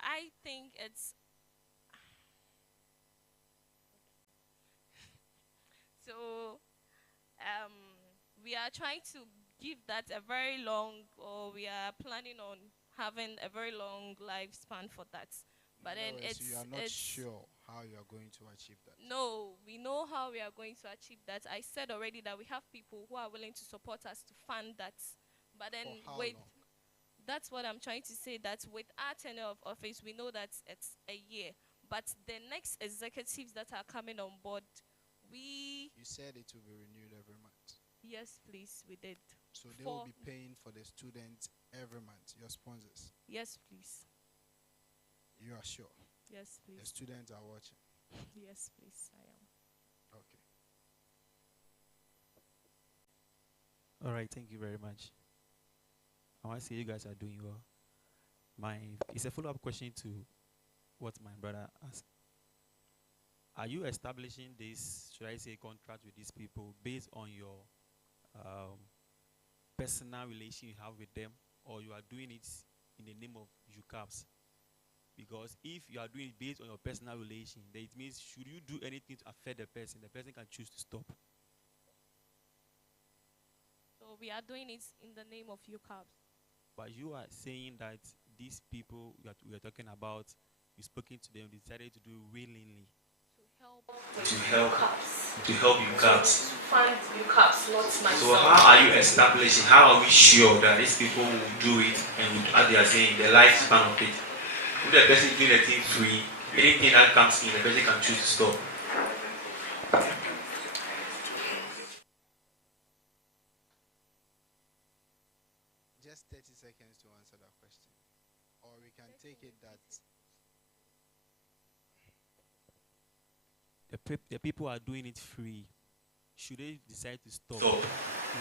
I think so we are trying to give that a very long, or we are planning on having a very long lifespan for that. But then you are not sure how you are going to achieve that. No, we know how we are going to achieve that. I said already that we have people who are willing to support us to fund that. But then For how with long? that's what I'm trying to say, that with our tenure of office, we know that it's a year. But the next executives that are coming on board, You said it will be renewed every month. Yes, please, we did. So they will be paying for the students every month, your sponsors. Yes, please. You are sure? Yes, please. The students are watching. Yes, please, I am. Okay. All right, thank you very much. I want to say you guys are doing well. It's a follow-up question to what my brother asked. Are you establishing this, should I say, contract with these people based on your personal relation you have with them, or you are doing it in the name of Uccabs? Because if you are doing it based on your personal relation, then it means should you do anything to affect the person can choose to stop. So we are doing it in the name of Uccabs. But you are saying that these people that we are talking about, you spoken to them, decided to do willingly. To help Uccabs. Fund Uccabs, not myself. So how are you establishing, how are we sure that these people will do it and as they are saying, the lifespan of it? If the person is doing the thing free, anything that comes in, the person can choose to stop. Just 30 seconds to answer that question. Or we can take it that the people are doing it free. Should they decide to stop? Stop.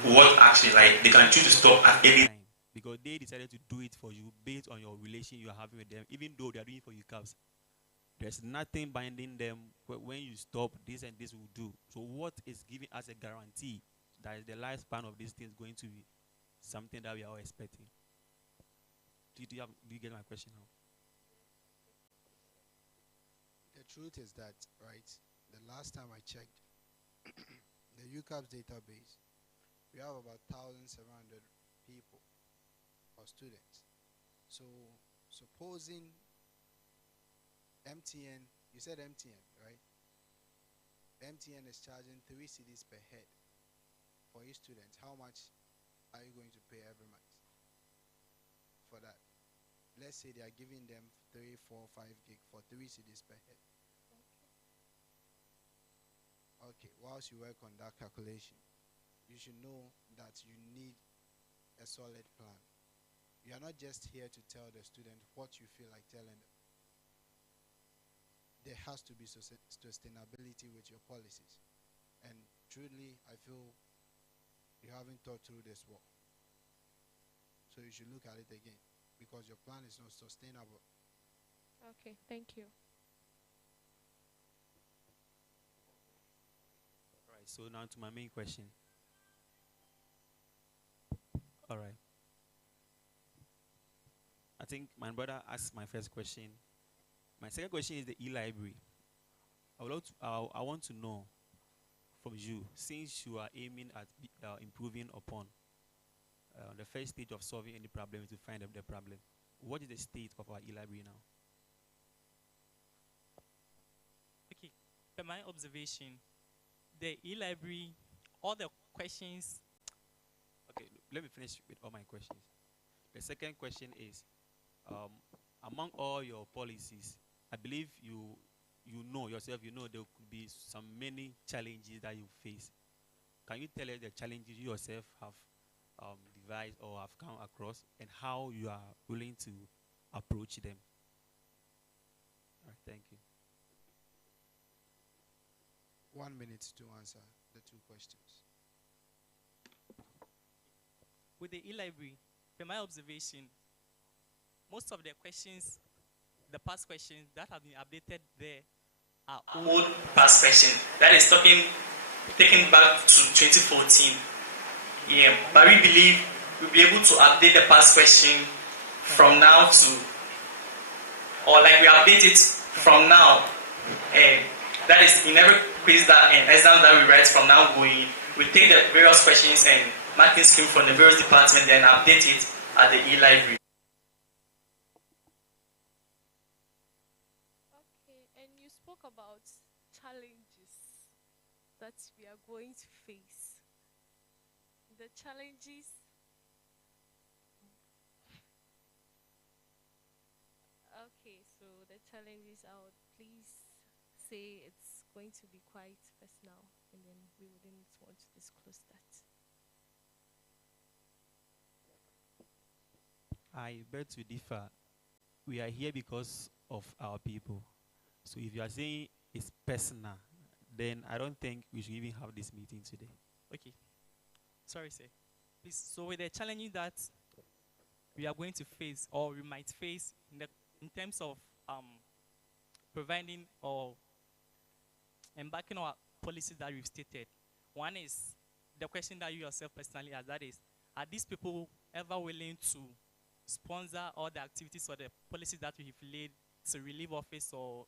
What actually, like, they can choose to stop at any time? Because they decided to do it for you based on your relation you are having with them, even though they are doing it for you, Uccabs. There's nothing binding them. When you stop, this and this will do. So what is giving us a guarantee that the lifespan of these things is going to be something that we are all expecting? Do you get my question now? the truth is that, right, the last time I checked the Uccabs database, we have about 1,700 people or students. So supposing MTN, you said MTN, right? MTN is charging 3 cedis per head for each student. How much are you going to pay every month for that? Let's say they are giving them 3, 4, 5 gig for 3 cedis per head. Okay, whilst you work on that calculation, you should know that you need a solid plan. You are not just here to tell the student what you feel like telling them. There has to be sustainability with your policies. And truly, I feel you haven't thought through this well. So you should look at it again, because your plan is not sustainable. Okay, thank you. Right, so now to my main question. All right. I think my brother asked my first question. My second question is the e-library. I want to know from you, since you are aiming at improving upon the first stage of solving any problem is to find the problem. What is the state of our e-library now? Okay, from my observation, the e-library, all the questions. Okay, let me finish with all my questions. The second question is, among all your policies, I believe you know yourself, you know there could be some many challenges that you face. Can you tell us the challenges you yourself have devised or have come across, and how you are willing to approach them? All right, thank you. 1 minute to answer the 2 questions. With the e-library, from my observation, most of the questions the past questions that have been updated there are Old past question. That is taken back to 2014. Yeah, but we believe we'll be able to update the past question from now to, or like we update it from now. That is in every quiz that and exam that we write from now going, we take the various questions and marking scheme from the various departments, then update it at the e-library. Okay, and you spoke about challenges that we are going to face. The challenges. Okay, so the challenges, I would please say it's going to be quite personal, and then we wouldn't want to disclose that. I beg to differ. We are here because of our people. So if you are saying it's personal, then I don't think we should even have this meeting today. Okay. Sorry, sir. Please, so with the challenges that we are going to face or we might face in terms of providing or embarking on policies that we've stated. One is the question that you yourself personally asked, that is, are these people ever willing to sponsor all the activities or the policies that we've laid to relieve office or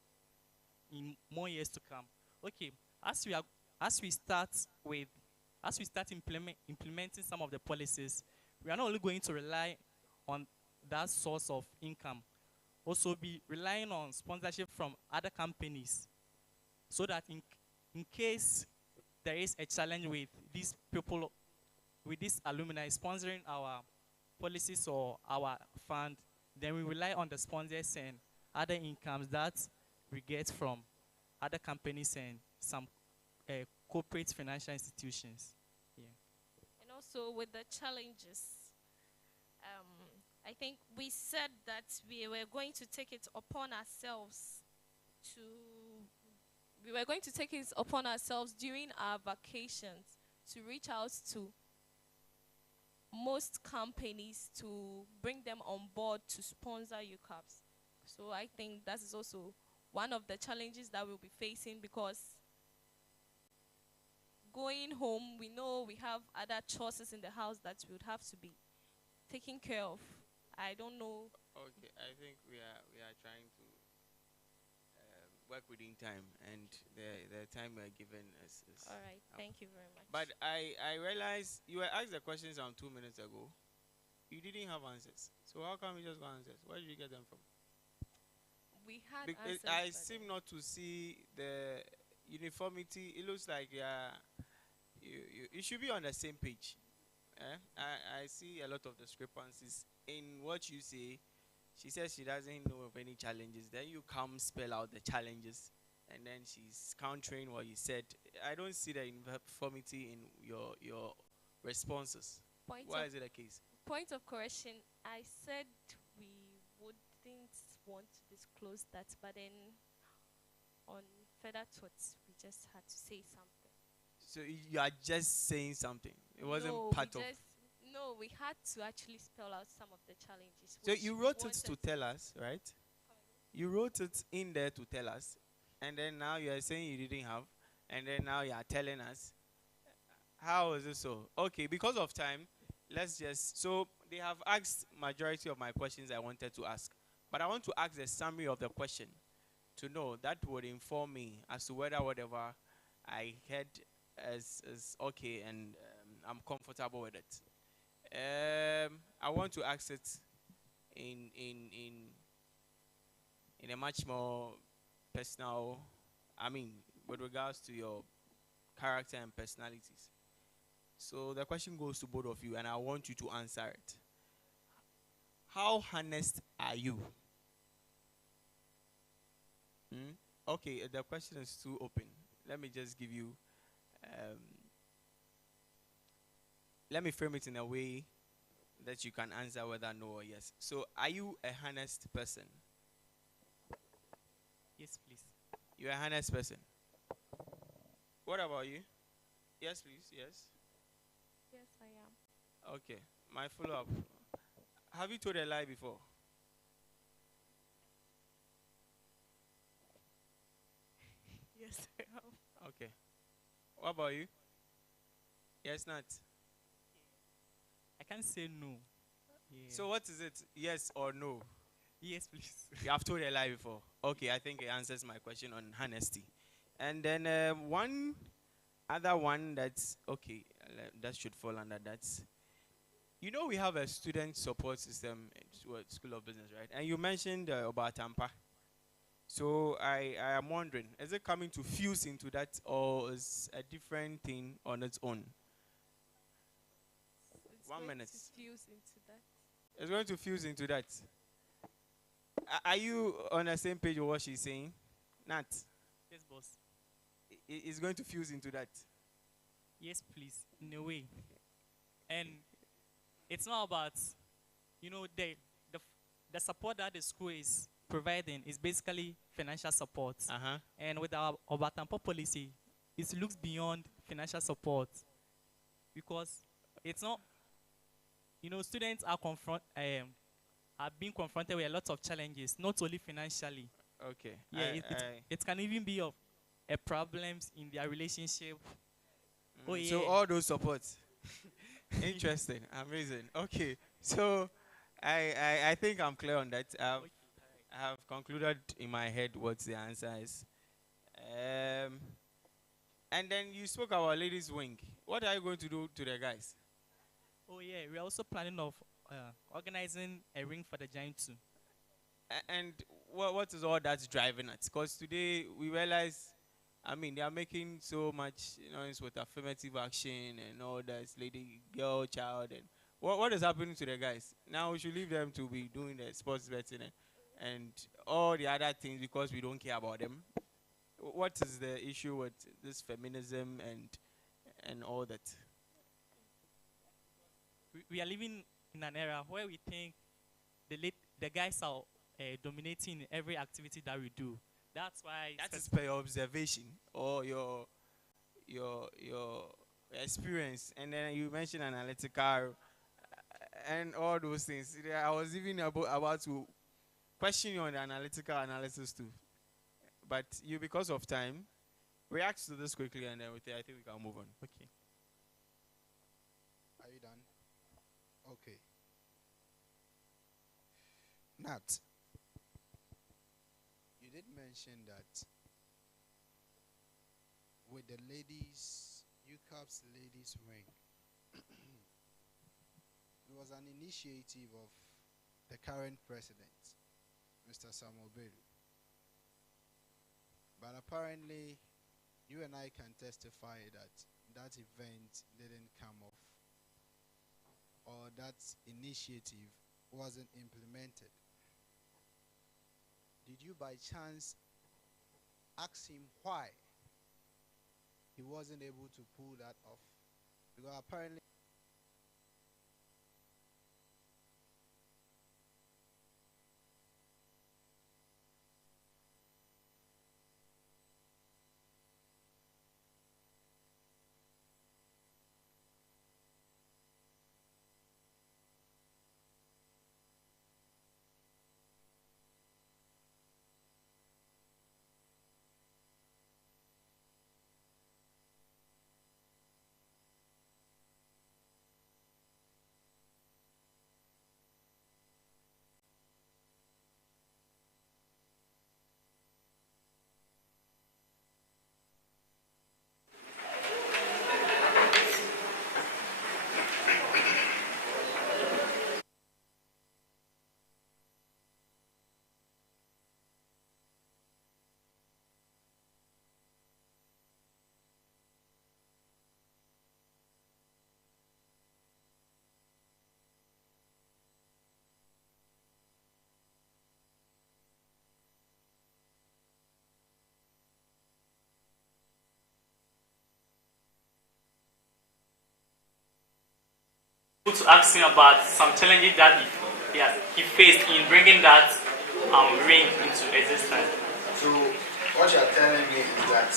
in more years to come? Okay, as we start implementing some of the policies, we are not only going to rely on that source of income, also be relying on sponsorship from other companies, so that in case there is a challenge with these people, with these alumni sponsoring our policies or our fund, then we rely on the sponsors and other incomes that we get from other companies and some corporate financial institutions. Yeah. And also with the challenges, I think we said that we were going to take it upon ourselves during our vacations to reach out to most companies to bring them on board to sponsor Uccabs. So I think that is also one of the challenges that we'll be facing, because going home, we know we have other chores in the house that we would have to be taking care of. I don't know. Okay, I think we are trying to work within time, and the time we are given is all right. Thank you very much. But I realized you were asked the questions around 2 minutes ago. You didn't have answers, so how come you just got answers? Where did you get them from? We had because answers. I seem not to see the uniformity. It looks like you should be on the same page. I see a lot of discrepancies in what you say. She says she doesn't know of any challenges. Then you come spell out the challenges, and then she's countering what you said. I don't see the uniformity in your responses. Why is it the case? Point of correction, I said we wouldn't want to disclose that, but then on further thoughts, we just had to say something. So you are just saying something. It wasn't part of. No, we had to actually spell out some of the challenges. So you wrote it to tell us, right? You wrote it in there to tell us, and then now you are saying you didn't have, and then now you are telling us. How is it so? Okay, because of time, let's just. So they have asked majority of my questions I wanted to ask, but I want to ask a summary of the question to know that would inform me as to whether whatever I heard is okay and I'm comfortable with it. I want to ask it in a much more personal, with regards to your character and personalities. So the question goes to both of you, and I want you to answer it. How honest are you? Okay, the question is too open. Let me just give you, let me frame it in a way that you can answer whether no or yes. So, are you a honest person? Yes, please. You're a honest person. What about you? Yes, please. Yes. Yes, I am. Okay. My follow-up. Have you told a lie before? Yes. Okay. What about you? Yes, not. I can't say no. Yeah. So what is it? Yes or no? Yes, please. You have told a lie before. Okay, I think it answers my question on honesty. And then one other one that's okay, that should fall under that. You know we have a student support system at School of Business, right? And you mentioned about Tampa. So I am wondering, is it coming to fuse into that, or is a different thing on its own? It's 1 going minute. to fuse into that. It's going to fuse into that. Are you on the same page with what she's saying? Not. Yes, boss. It's going to fuse into that. Yes, please. In a way. And it's not about, the support that the school is providing is basically financial support. And with our Obatampo policy, it looks beyond financial support, because it's not, students are being confronted with a lot of challenges, not only financially. Okay. Yeah, it can even be of a problems in their relationship. Oh yeah. So all those supports. Interesting. Amazing. Okay. So I think I'm clear on that. I have concluded in my head what the answer is. And then you spoke about ladies' wing. What are you going to do to the guys? Oh yeah, we're also planning of organizing a ring for the giant too. And what is all that's driving it? Because today we realize, they are making so much noise with affirmative action and all that, lady, girl, child, and what is happening to the guys? Now we should leave them to be doing the sports betting and all the other things because we don't care about them. What is the issue with this feminism and all that? We are living in an era where we think the guys are dominating every activity that we do. That's why. That is per your observation or your experience, and then you mentioned analytical and all those things. I was even about to question you on the analytical analysis too, but you, because of time, react to this quickly, and then I think we can move on. Okay. Are you done? Okay. Nat, you did mention that with the ladies, Uccabs ladies wing, it was an initiative of the current president, Mr. Samuel Bello. But apparently, you and I can testify that that event didn't come off, or that initiative wasn't implemented. Did you by chance ask him why he wasn't able to pull that off? Because apparently to ask him about some challenges that he faced in bringing that ring into existence. So what you're telling me is that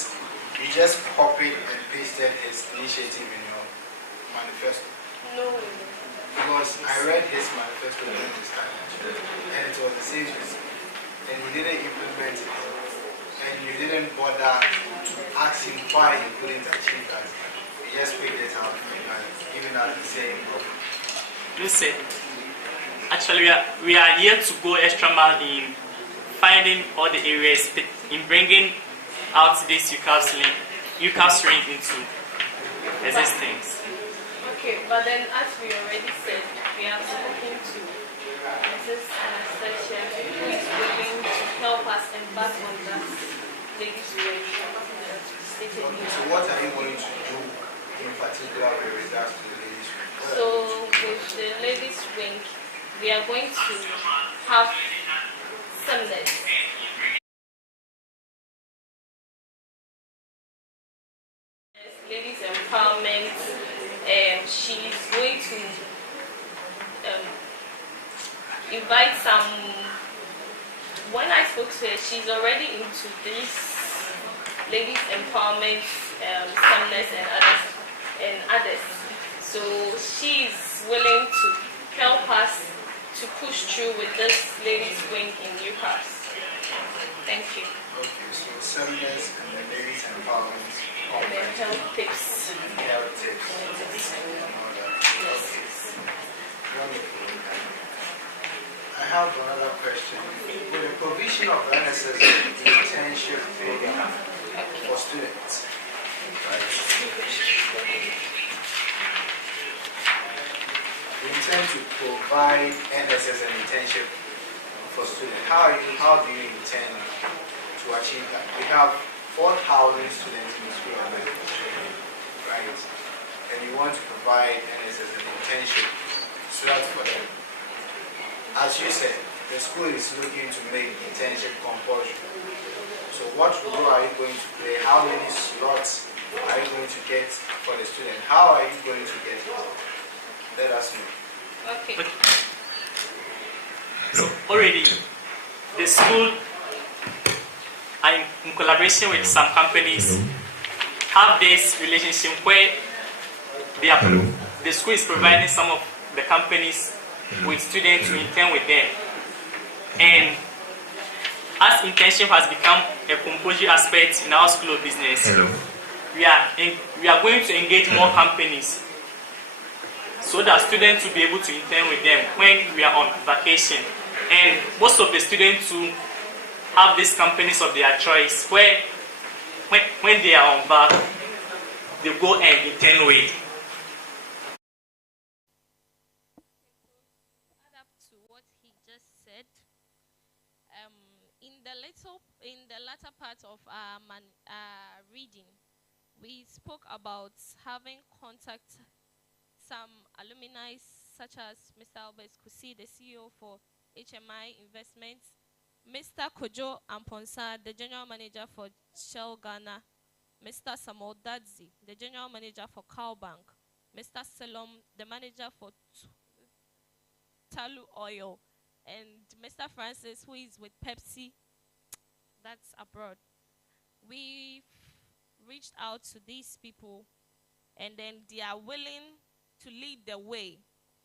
you just copied and pasted his initiative in your manifesto? No. Because I read his manifesto during this time, and it was the same thing, and he didn't implement it. and you didn't bother to ask him why he couldn't achieve that. You just picked it out and given out the same. Listen, actually we are here to go extra mile in finding all the areas, in bringing out this Uccabs ring into existence. Okay, but then as we already said, we are spoken to Mrs. Anastasia, who is willing to help us embark on that ladies' way. So what are you going to do in particular with regards to the ladies' wing? So with the ladies' wing, we are going to have seminars. Ladies empowerment. She's going to invite some. When I spoke to her, she's already into this ladies empowerment seminars and others. So she's willing to help us to push through with this ladies wing in Uccabs. Thank you. Okay, so seminars and the ladies empowerment. And then health tips. Health tips. Yes. Wonderful. I have another question. With the provision of the NSS internship program for students, right? We intend to provide NSS an internship for students. How do you intend to achieve that? We have 4,000 students in the school of medicine, right? And you want to provide NSS an internship slot for them. As you said, the school is looking to make internship compulsory. So what role are you going to play? How many slots are you going to get for the student? How are you going to get it? Let us know. Okay. So already, the school, and in collaboration with some companies, have this relationship where the school is providing some of the companies with students to intern with them. And as internship has become a compulsory aspect in our school of business, we are going to engage more companies so that students will be able to intern with them when we are on vacation. And most of the students who have these companies of their choice where when they are on back, they go and intern with. Add up to what he just said. In the latter part of our reading, we spoke about having contact some alumni such as Mr. Albert Kusi, the CEO for HMI Investments, Mr. Kojo Amponsa, the General Manager for Shell Ghana, Mr. Samuel Dadzi, the General Manager for Cowbank, Mr. Selom, the Manager for Talu Oil, and Mr. Francis, who is with Pepsi, that's abroad. We've reached out to these people, and then they are willing to lead the way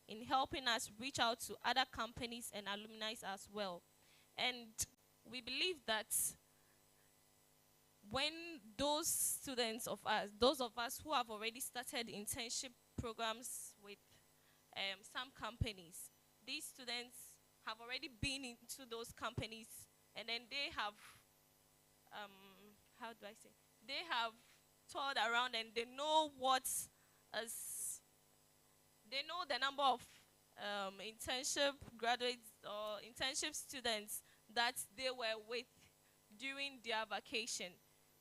in helping us reach out to other companies and alumni as well. And we believe that when those students of us, those of us who have already started internship programs with some companies, these students have already been into those companies, and then they have, how do I say, they have toured around and they know they know the number of internship graduates or internship students that they were with during their vacation.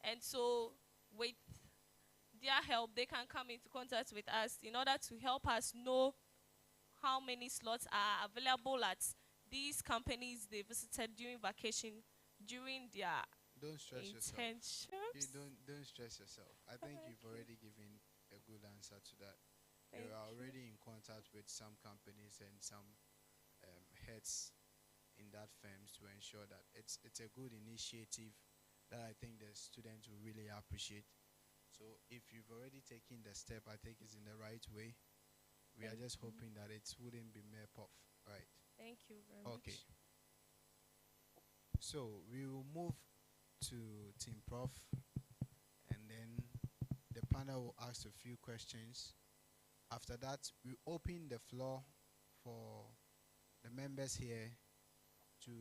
And so with their help, they can come into contact with us in order to help us know how many slots are available at these companies they visited during vacation, during their Don't stress internships. yourself. Don't stress yourself. I think you've already given a good answer to that. You are already in contact with some companies and some heads in that firms to ensure that it's a good initiative that I think the students will really appreciate. So if you've already taken the step, I think it's in the right way. We are just hoping that it wouldn't be mere puff, right? Thank you very much. Okay. So we will move to Team Prof, and then the panel will ask a few questions. After that, we open the floor for the members here to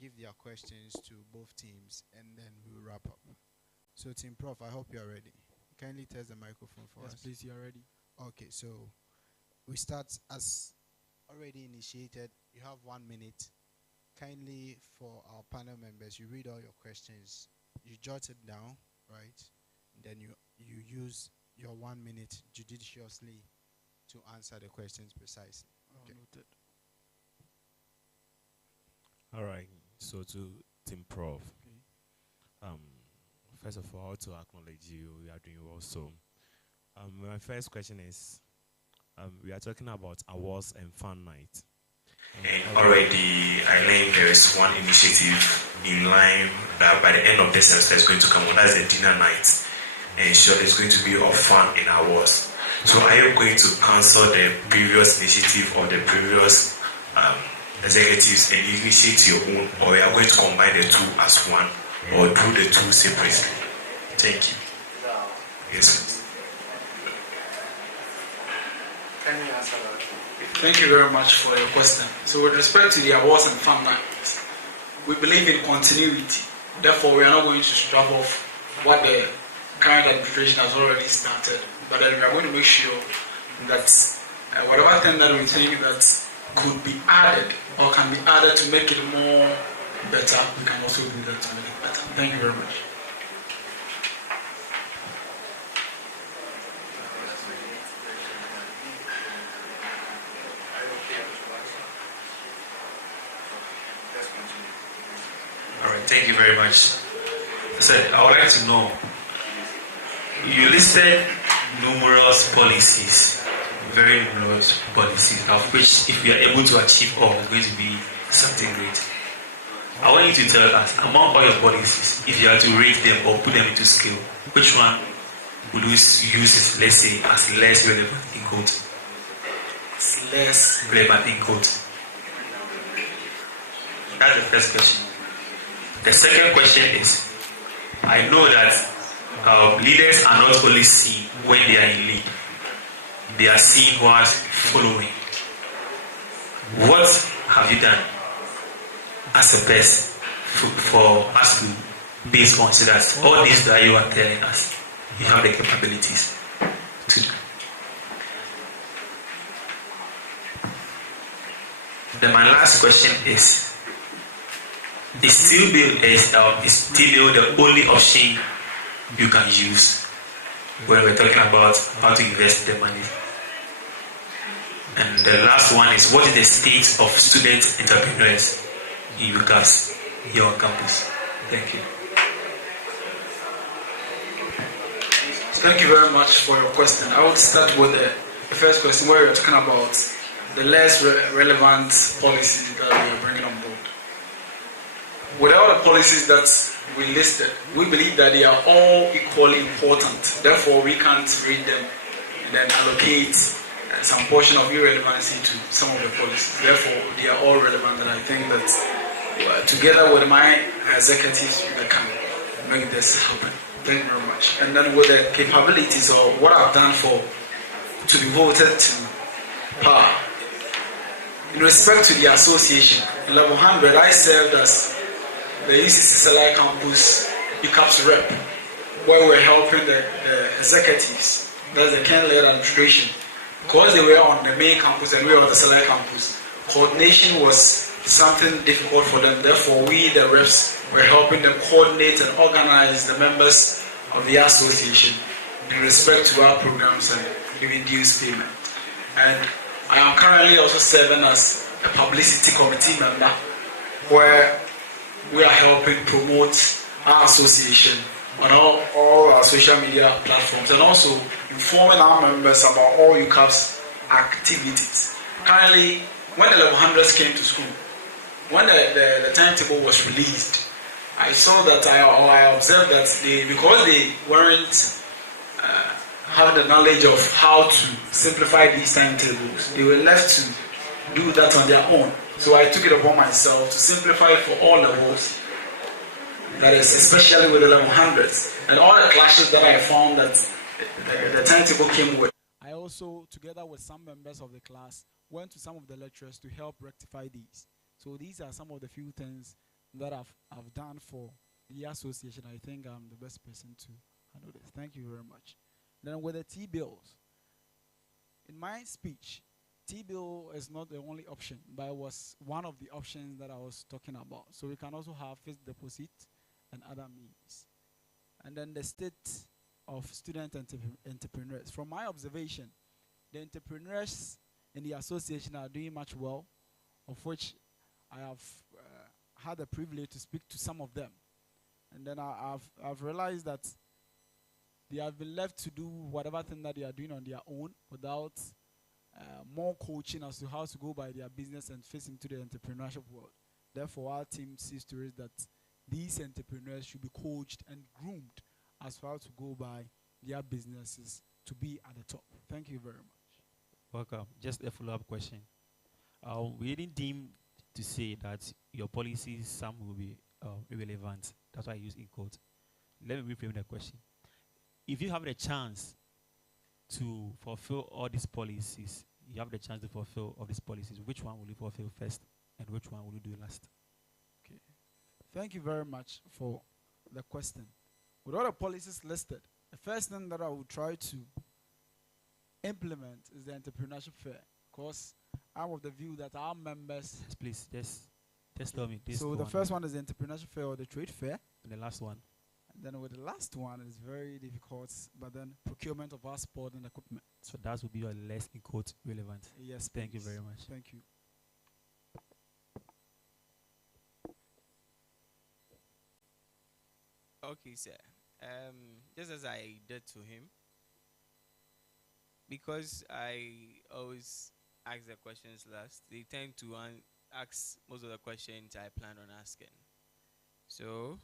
give their questions to both teams, and then we'll wrap up. So Team Prof, I hope you are ready. Kindly test the microphone for us. Yes, please, you are ready. Okay, so we start as already initiated. You have 1 minute. Kindly, for our panel members, you read all your questions. You jot it down, right? And then you use your 1 minute judiciously to answer the questions precisely. Okay. Noted. All right. So to Team Prof. First of all, to acknowledge you, we are doing well. So, my first question is, we are talking about awards and fun night. And already, I think there is one initiative in line that by the end of this semester is going to come. That's the dinner night, and sure, it's going to be of fun in awards. So, are you going to cancel the previous initiative or the previous executives and initiate your own, or you are going to combine the two as one, or do the two separately? Thank you. Yes. Can you answer that? Thank you very much for your question. So with respect to the awards and fun nights, we believe in continuity. Therefore, we are not going to strap off what the current administration has already started, but then we are going to make sure that whatever thing that we think that could be added or can be added to make it more better, we can also do that to make it better. Thank you very much. All right, thank you very much. So I would like to know, you listed numerous policies, very numerous policies, of which if you are able to achieve all, it's going to be something great. I want you to tell us, among all your policies, if you are to rate them or put them into scale, which one would you use, let's say, as less relevant in quote? Less relevant in quote. That's the first question. The second question is, I know that leaders are not only seen when they are in lead, they are seen whilst following. What have you done as a best for us to base on, so that all these that you are telling us, you have the capabilities to do? Then my last question is still the only option you can use when we're talking about how to invest the money? And the last one is, what is the state of student entrepreneurs in Uccabs here on campus? Thank you. Thank you very much for your question. I would start with the first question, where you're talking about the less relevant policies that we are bringing on board. With all the policies that we listed, we believe that they are all equally important. Therefore, we can't read them and then allocate some portion of irrelevancy to some of the policies. Therefore, they are all relevant, and I think that together with my executives, we can make this happen. Thank you very much. And then with the capabilities or what I've done to be voted to power, in respect to the association, in level 100, I served as the UCC campus Uccabs rep, where we're helping the executives, that's the Ken-led administration, because they were on the main campus and we were on the Select campus. Coordination was something difficult for them. Therefore, we, the reps, were helping them coordinate and organize the members of the association in respect to our programs and giving dues payment. And I am currently also serving as a publicity committee member, where we are helping promote our association on all our social media platforms, and also informing our members about all Uccabs activities. Currently, when the level 100s came to school, when the timetable was released, I saw that I observed that because they weren't having the knowledge of how to simplify these timetables, they were left to do that on their own. So I took it upon myself to simplify it for all levels. That is, especially with the 1100s and all the clashes that I found that the timetable came with. I also, together with some members of the class, went to some of the lecturers to help rectify these. So these are some of the few things that I've done for the association. I think I'm the best person to handle this. Thank you very much. Then with the T-bills, in my speech, T-bill is not the only option, but it was one of the options that I was talking about. So we can also have fixed deposit and other means. And then the state of student entrepreneurs. From my observation, the entrepreneurs in the association are doing much well, of which I have had the privilege to speak to some of them. And then I've realized that they have been left to do whatever thing that they are doing on their own without more coaching as to how to go by their business and face into the entrepreneurship world. Therefore, our team sees to it that these entrepreneurs should be coached and groomed as far to go by their businesses to be at the top. Thank you very much. Welcome. Just a follow-up question. We didn't deem to say that your policies, some will be irrelevant. That's why I use in quote. Let me reframe the question. If you have the chance to fulfill all these policies, you have the chance to fulfill all these policies, which one will you fulfill first and which one will you do last? Okay. Thank you very much for the question. With all the policies listed, the first thing that I will try to implement is the entrepreneurship fair, because I'm of the view that our members... Yes, please, just tell me. This so the first one is the entrepreneurship fair or the trade fair. And the last one? And then with the last one, it's very difficult, but then procurement of our sport and equipment. So that would be your less in quote relevant. Yes, thank please. you very much. Thank you. Okay, sir. Just as I did to him, because I always ask the questions last, they tend to ask most of the questions I plan on asking. So,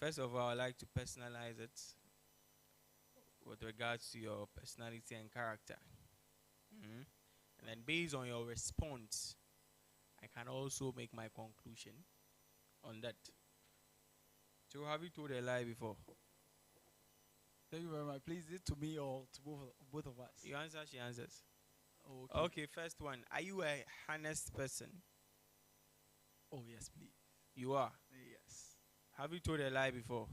first of all, I like to personalize it with regards to your personality and character. And then based on your response, I can also make my conclusion on that. So have you told a lie before? Thank you very much. Please, is it to me or to both of us? You answer, she answers. Okay. Okay, first one. Are you a honest person? Oh, yes, please. You are? Yes. Have you told a lie before?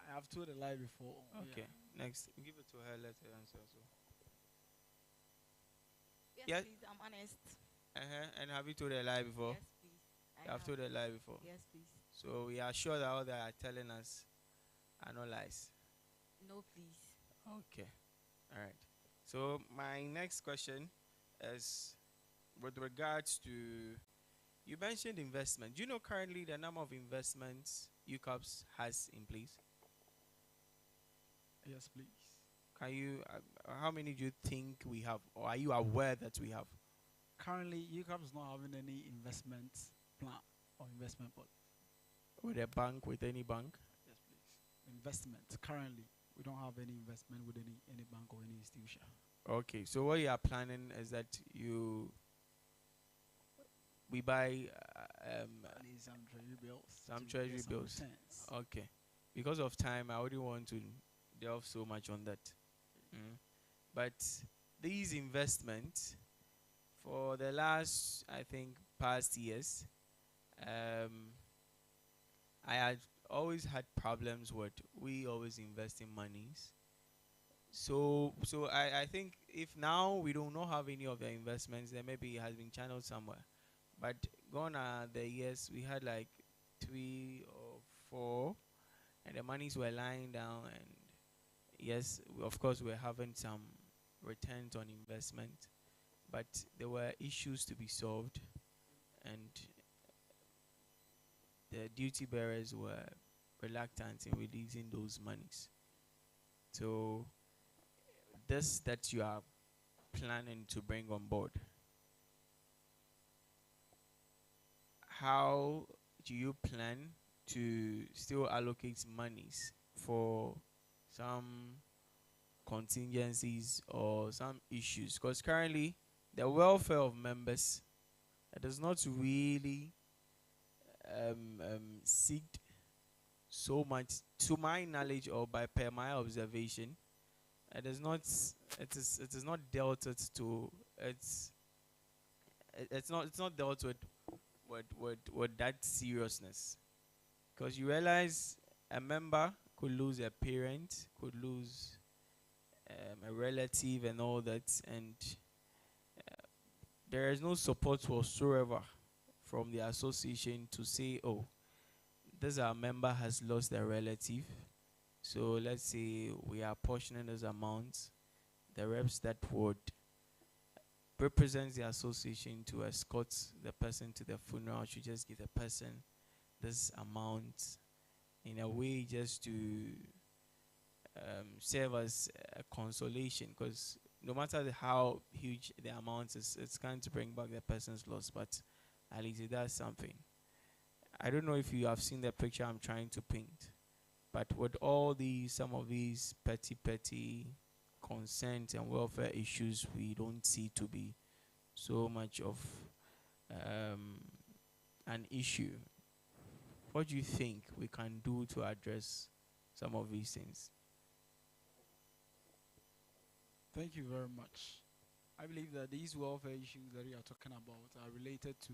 I have told a lie before. Okay, yeah. Next. Give it to her, let her answer also. Yes, please, I'm honest. And have you told a lie before? Yes, please. You have told a lie before? Yes, please. So we are sure that all they are telling us are not lies? No, please. Okay. All right. So my next question is with regards to, you mentioned investment. Do you know currently the number of investments Uccabs has in place? Yes, please. Can you, how many do you think we have, or are you aware that we have? Currently, Uccabs is not having any investment plan or investment policy. With a bank, with any bank? Yes, please. Investment. Currently, we don't have any investment with any bank or any institution. Okay, so what you are planning is that we buy some treasury bills. Some treasury bills. Okay. Because of time, I wouldn't want to delve so much on that. But these investments, for the last, I think, past years, I had always had problems with we always invest in monies. So I think if now we do not have any of the investments, then maybe it has been channeled somewhere. But gone are the years, we had like 3 or 4, and the monies were lying down, and yes, of course, we're having some returns on investment, but there were issues to be solved, and the duty bearers were reluctant in releasing those monies. So this that you are planning to bring on board, how do you plan to still allocate monies for some contingencies or some issues? Because currently the welfare of members It does not really seek so much, to my knowledge or by per my observation. It is not. It is not dealt it to. It's not. It's not dealt with that seriousness, because you realize a member could lose a parent, could lose a relative, and all that, and there is no support whatsoever from the association to say, oh, this our member has lost a relative, so let's say we are portioning this amount. The reps that would represent the association to escort the person to the funeral should just give the person this amount in a way just to serve as a consolation, because no matter how huge the amount is, it's going to bring back the person's loss, but at least it does something. I don't know if you have seen the picture I'm trying to paint, but with all these, some of these petty consent and welfare issues, we don't see to be so much of an issue. What do you think we can do to address some of these things? Thank you very much. I believe that these welfare issues that we are talking about are related to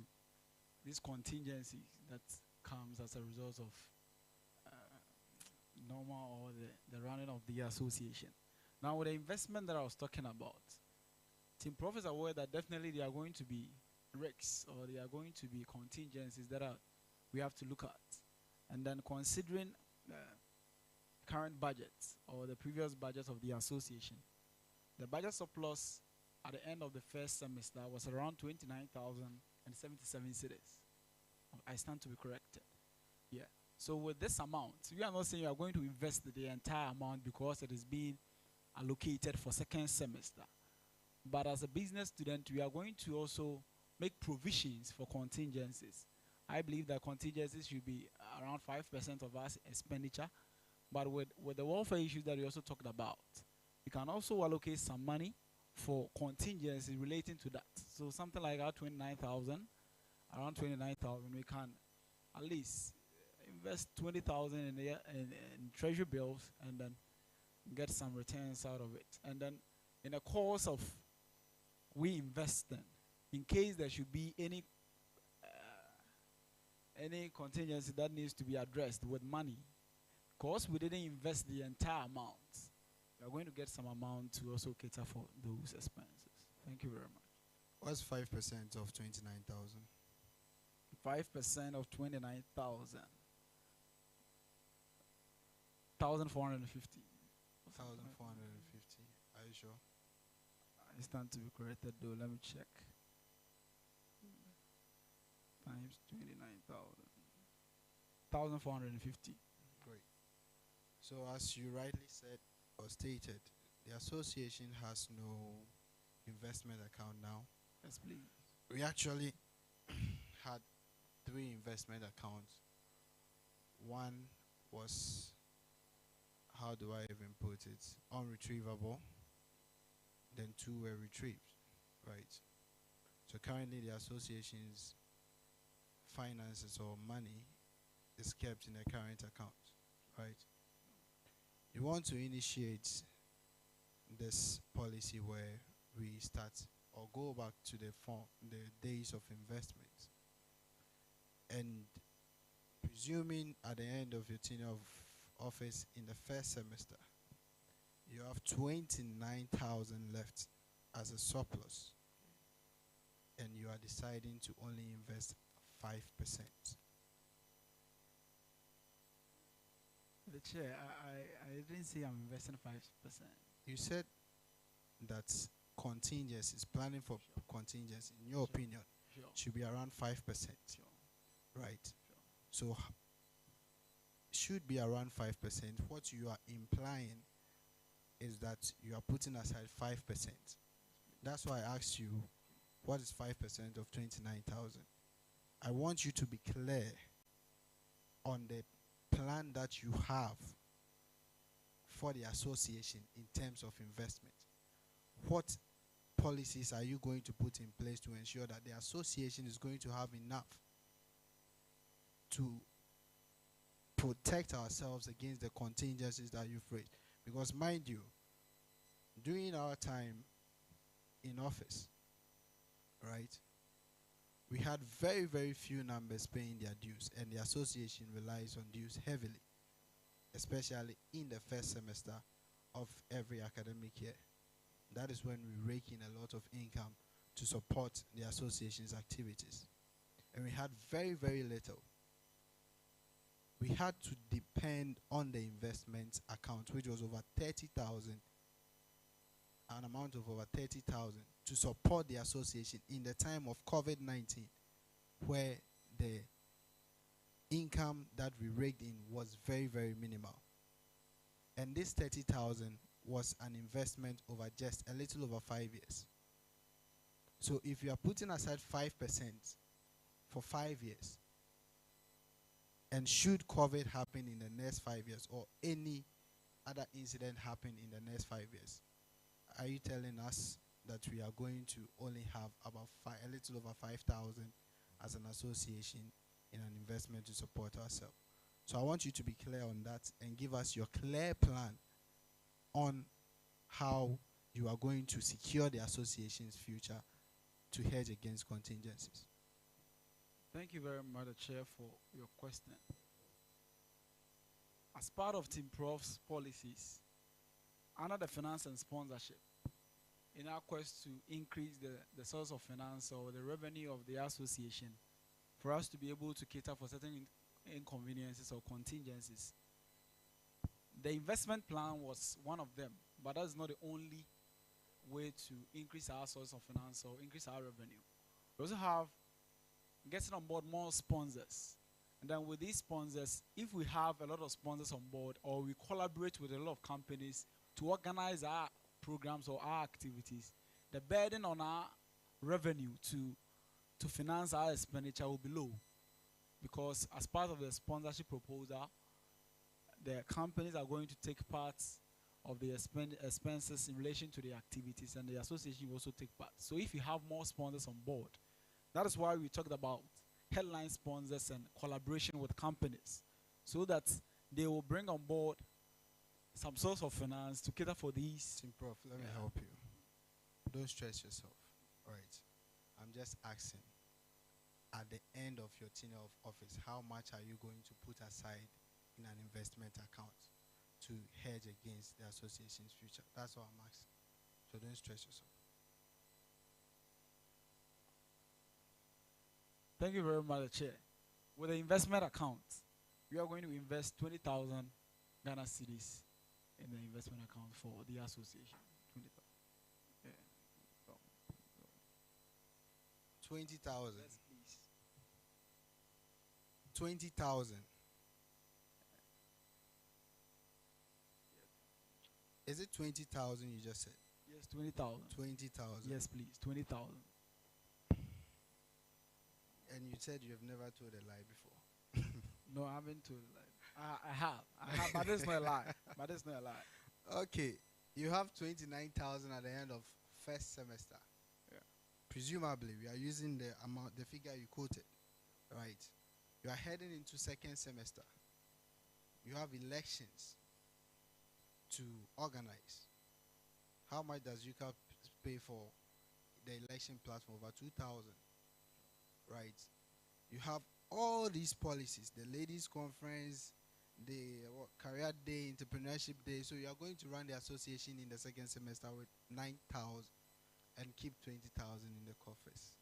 these contingencies that comes as a result of normal or the running of the association. Now, with the investment that I was talking about, Team Prof is aware that definitely there are going to be risks or there are going to be contingencies that we have to look at. And then considering current budgets or the previous budget of the association, the budget surplus at the end of the first semester was around 29,077 cedis. I stand to be corrected. Yeah. So with this amount, we are not saying you are going to invest the entire amount because it is being allocated for second semester. But as a business student, we are going to also make provisions for contingencies. I believe that contingencies should be around 5% of our expenditure. But with the welfare issues that we also talked about, we can also allocate some money for contingencies relating to that. So something like our 29,000, around 29,000, we can at least invest 20,000 in treasury bills and then get some returns out of it. And then in the course of we investing, in case there should be any contingency that needs to be addressed with money, because we didn't invest the entire amount, we are going to get some amount to also cater for those expenses. Thank you very much. What's 5% of 29,000? 5% of 29,000. 1,450. 1,450. Are you sure? I stand to be corrected though. Let me check. Times 29,000. 1,450. Great. So as you rightly said or stated, the association has no investment account now. Yes, please. We actually had 3 investment accounts. One was, how do I even put it, unretrievable. Then 2 were retrieved, right? So currently the association's finances or money is kept in a current account, right? You want to initiate this policy where we start or go back to the days of investment, and presuming at the end of your tenure of office in the first semester, you have 29,000 left as a surplus, and you are deciding to only invest 5%. The chair, I didn't say I'm investing 5%. You said that contingencies, planning for contingency, in your opinion, should be around 5%. Right? So should be around 5%. What you are implying is that you are putting aside 5%. That's why I asked you, what is 5% of 29,000? I want you to be clear on the plan that you have for the association in terms of investment. What policies are you going to put in place to ensure that the association is going to have enough to protect ourselves against the contingencies that you've raised? Because mind you, during our time in office, right, we had very, very few numbers paying their dues, and the association relies on dues heavily, especially in the first semester of every academic year. That is when we rake in a lot of income to support the association's activities. And we had very, very little. We had to depend on the investment account, which was over 30,000, an amount of over 30,000, to support the association in the time of COVID-19, where the income that we raked in was very, very minimal. And this 30,000 was an investment over just a little over 5 years. So if you are putting aside 5% for 5 years, and should COVID happen in the next 5 years, or any other incident happen in the next 5 years, are you telling us that we are going to only have about a little over 5,000 as an association in an investment to support ourselves? So I want you to be clear on that and give us your clear plan on how you are going to secure the association's future to hedge against contingencies. Thank you very much, Chair, for your question. As part of Team Prof's policies, under the finance and sponsorship, in our quest to increase the source of finance or the revenue of the association, for us to be able to cater for certain inconveniences or contingencies, the investment plan was one of them, but that's not the only way to increase our source of finance or increase our revenue. We also have getting on board more sponsors. And then with these sponsors, if we have a lot of sponsors on board, or we collaborate with a lot of companies to organize our programs or our activities, the burden on our revenue to finance our expenditure will be low. Because as part of the sponsorship proposal, the companies are going to take part of the expenses in relation to the activities, and the association will also take part. So if you have more sponsors on board, that is why we talked about headline sponsors and collaboration with companies, so that they will bring on board some source of finance to cater for these. Prof, let me help you. Don't stress yourself. All right. I'm just asking, at the end of your tenure of office, how much are you going to put aside in an investment account to hedge against the association's future? That's all I'm asking. So don't stress yourself. Thank you very much, Chair. With the investment account, we are going to invest 20,000 Ghana cedis in the investment account for the association. 20,000. Yes, please. 20,000. Is it 20,000 you just said? Yes, 20,000. 20,000. Yes, please, 20,000. And you said you have never told a lie before. No, I haven't told a lie. I have, but that's not a lie. But that's not a lie. Okay, you have 29,000 at the end of first semester. Yeah. Presumably, we are using the amount, the figure you quoted, right? You are heading into second semester. You have elections to organize. How much does Uccabs pay for the election platform? Over 2,000, right? You have all these policies, the ladies' conference, the career day, entrepreneurship day. So you are going to run the association in the second semester with 9,000 and keep 20,000 in the coffers.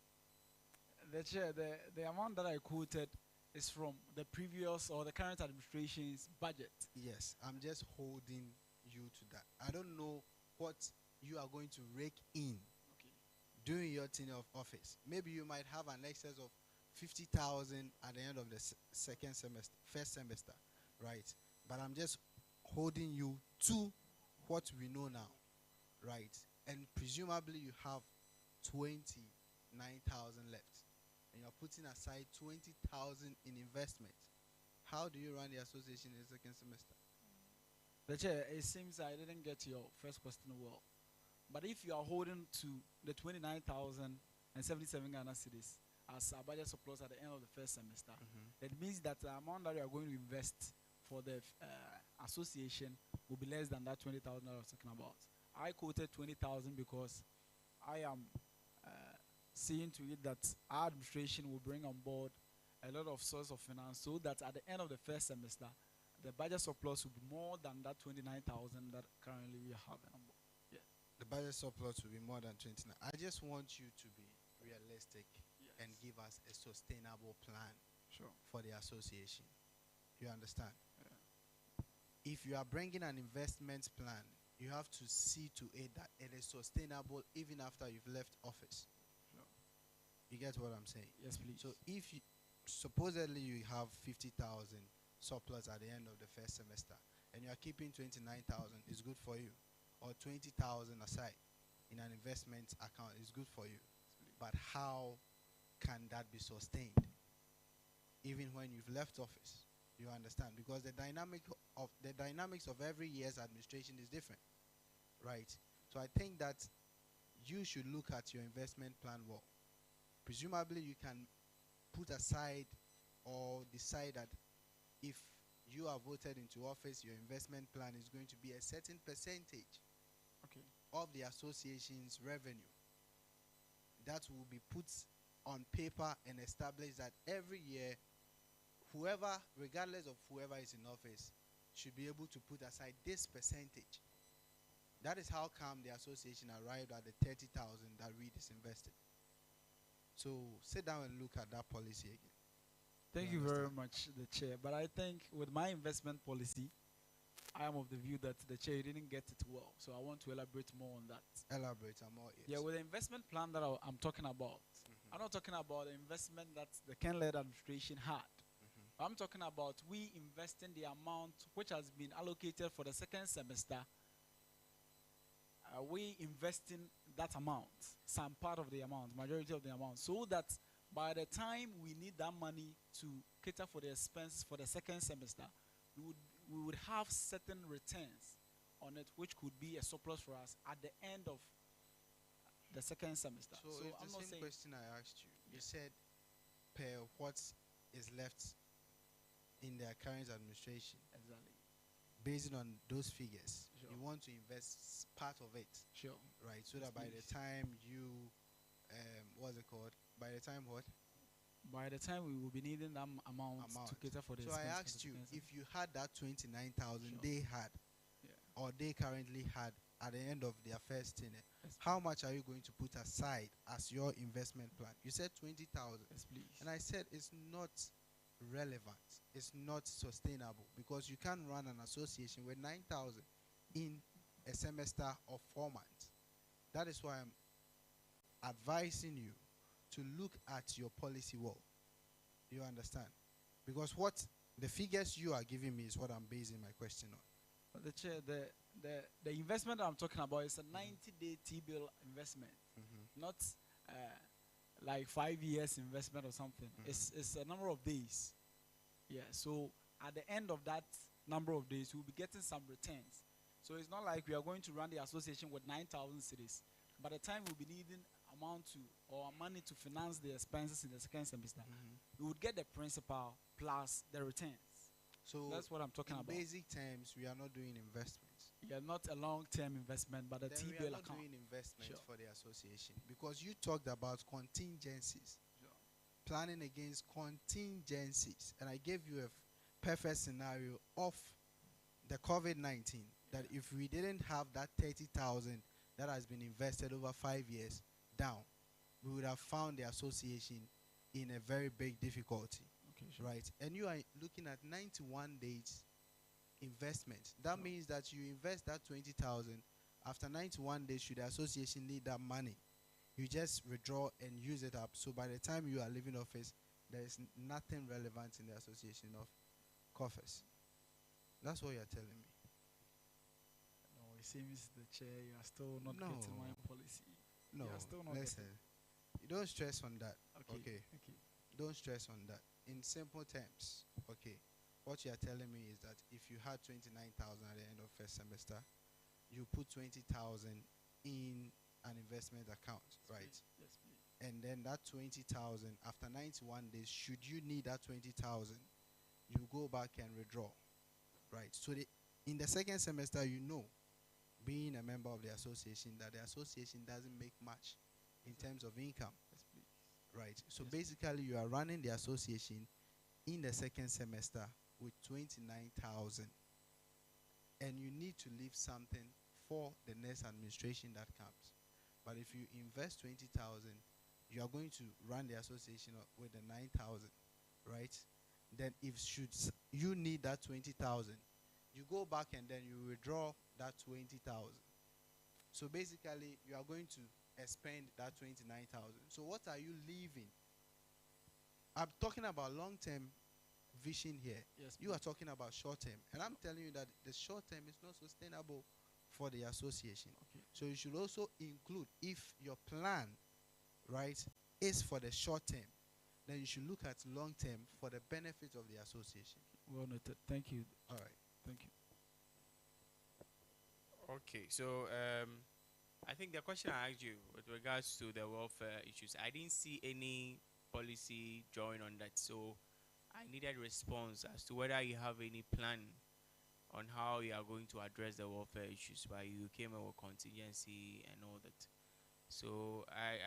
The Chair, the amount that I quoted is from the previous or the current administration's budget. Yes, I'm just holding you to that. I don't know what you are going to rake in during your tenure of office. Maybe you might have an excess of 50,000 at the end of the second semester, first semester, right? But I'm just holding you to what we know now, right? And presumably you have 29,000 left, and you're putting aside 20,000 in investment. How do you run the association in the second semester? The Chair, it seems I didn't get your first question well. But if you are holding to the 29,077 Ghana cedis as a budget surplus at the end of the first semester, that means that the amount that you are going to invest for the association will be less than that 20,000 I was talking about. I quoted 20,000 because I am seeing to it that our administration will bring on board a lot of source of finance so that at the end of the first semester, the budget surplus will be more than that 29,000 that currently we have on board. Yeah. The budget surplus will be more than 29. I just want you to be realistic and give us a sustainable plan for the association. You understand? If you are bringing an investment plan, you have to see to it that it is sustainable even after you've left office. You get what I'm saying? Yes, please. So if you, supposedly you have 50,000 surplus at the end of the first semester, and you are keeping 29,000, it's good for you. Or 20,000 aside in an investment account is good for you. But how can that be sustained even when you've left office? You understand? Because the dynamics of every year's administration is different, right? So I think that you should look at your investment plan well. Presumably you can put aside or decide that if you are voted into office, your investment plan is going to be a certain percentage of the association's revenue. That will be put on paper and established that every year, whoever, regardless of whoever is in office, should be able to put aside this percentage. That is how come the association arrived at the 30,000 that we disinvested. So sit down and look at that policy again. Thank you very much, the chair. But I think with my investment policy, I am of the view that the chair didn't get it well. So I want to elaborate more on that. Elaborate more, yes. Yeah, with the investment plan that I'm talking about, I'm not talking about the investment that the Ken-led administration had. I'm talking about we investing the amount which has been allocated for the second semester. We investing that amount, some part of the amount, majority of the amount, so that by the time we need that money to cater for the expenses for the second semester, we would have certain returns on it, which could be a surplus for us at the end of the second semester. So it's I'm the not same saying question I asked you. You said per what is left in their current administration. Exactly. Based on those figures, you want to invest part of it. Sure. Right. So that by the time you, what's it called? By the time what? By the time we will be needing that amount to cater for the So I asked you if you had that 29,000 they had, or they currently had at the end of their first tenure, how much are you going to put aside as your investment plan? You said 20,000. Yes, please. And I said it's not relevant. It's not sustainable because you can't run an association with 9,000 in a semester of 4 months. That is why I'm advising you to look at your policy well. You understand? Because what the figures you are giving me is what I'm basing my question on. But the chair, the investment that I'm talking about is a 90-day T-bill investment, not like 5 years investment or something. It's a number of days. Yeah. So at the end of that number of days, we'll be getting some returns. So it's not like we are going to run the association with 9,000 cedis. By the time we'll be needing amount to or money to finance the expenses in the second semester, we would get the principal plus the returns. So that's what I'm talking about. In basic terms, we are not doing investments. Yeah, not a long-term investment, but a T-bill account. We are not doing investment for the association because you talked about contingencies, planning against contingencies, and I gave you a perfect scenario of the COVID-19 that if we didn't have that 30,000 that has been invested over 5 years down, we would have found the association in a very big difficulty. Right, and you are looking at 91 days investment. That means that you invest that 20,000. After 91 days, should the association need that money, you just withdraw and use it up. So by the time you are leaving office, there is nothing relevant in the association of coffers. That's what you are telling me. No, it seems the chair, you are still not getting my policy. No, you are still not listen. You don't stress on that. Okay. Don't stress on that. In simple terms, okay, what you are telling me is that if you had 29,000 at the end of first semester, you put 20,000 in an investment account, right? Yes, please. And then that 20,000 after 91 days, should you need that 20,000, you go back and withdraw, right? So in the second semester, you know, being a member of the association, that the association doesn't make much in terms of income, right? So basically, you are running the association in the second semester with 29,000, and you need to leave something for the next administration that comes. But if you invest 20,000, you are going to run the association with the 9,000, right? Then if you need that 20,000, you go back and then you withdraw that 20,000. So basically, you are going to expend that 29,000. So what are you leaving? I'm talking about long-term vision here. Yes, you are talking about short-term. And I'm telling you that the short-term is not sustainable for the association. Okay. So you should also include, if your plan, right, is for the short-term, then you should look at long-term for the benefit of the association. Well noted. Thank you. All right. Thank you. Okay, so I think the question I asked you with regards to the welfare issues, I didn't see any policy drawing on that, so I needed response as to whether you have any plan on how you are going to address the welfare issues, why you came up with contingency and all that. So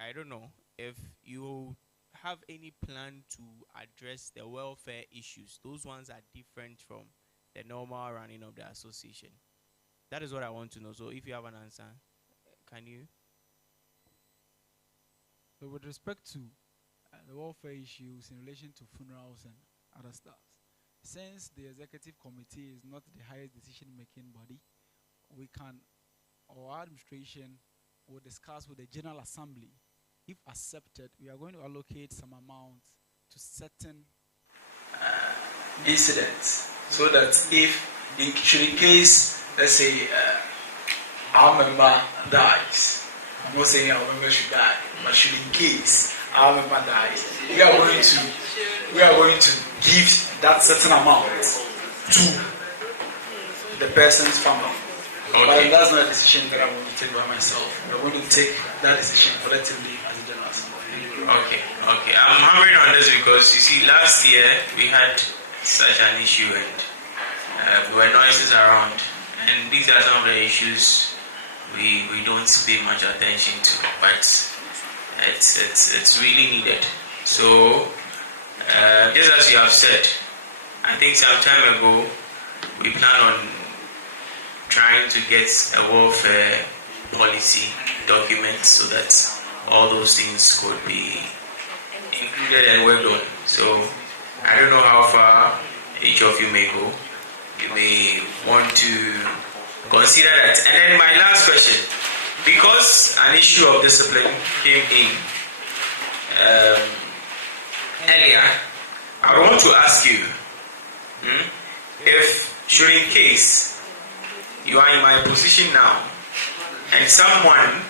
I don't know if you have any plan to address the welfare issues. Those ones are different from the normal running of the association. That is what I want to know. So if you have an answer, can you? So with respect to the welfare issues in relation to funerals and other stuff, since the executive committee is not the highest decision-making body, we can, our administration will discuss with the General Assembly. If accepted, we are going to allocate some amount to certain incidents, so that if, in case, let's say, our member dies, I'm not saying our member should die, but should in case our member dies, we are going to give that certain amount to the person's family. Okay. But that's not a decision that I want to take by myself. I'm going to take that decision collectively as a general assembly. Okay. I'm hammering on this because you see, last year we had such an issue and there were noises around, and these are some of the issues we don't pay much attention to, but it's really needed. So just as you have said, I think some time ago we plan on trying to get a welfare policy document so that all those things could be included and worked on. So I don't know how far each of you may go. You may want to consider that. And then my last question, because an issue of discipline came in earlier, I want to ask you if, should in case you are in my position now and someone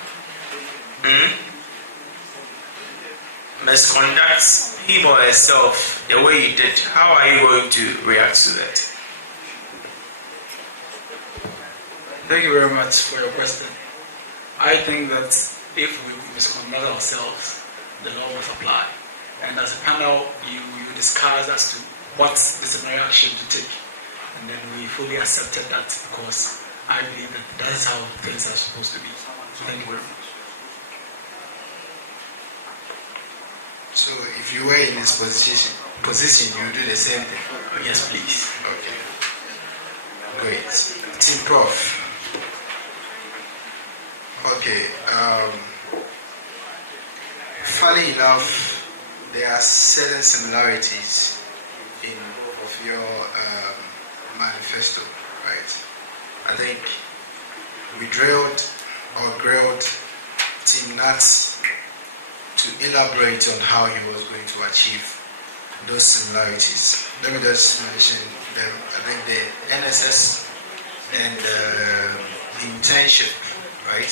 misconducts him or herself the way he did, how are you going to react to that? Thank you very much for your question. I think that if we misconduct ourselves, the law must apply. And as a panel, you discuss as to what disciplinary action to take. And then we fully accepted that because I believe that is how things are supposed to be. So thank you very much. So if you were in this position, you would do the same thing? Yes, please. Okay. Great. Team Prof. Okay. Funny enough, there are certain similarities in both of your manifesto, right? I think we grilled Team Nats to elaborate on how he was going to achieve those similarities. Let me just mention them. I think the NSS and the internship, right?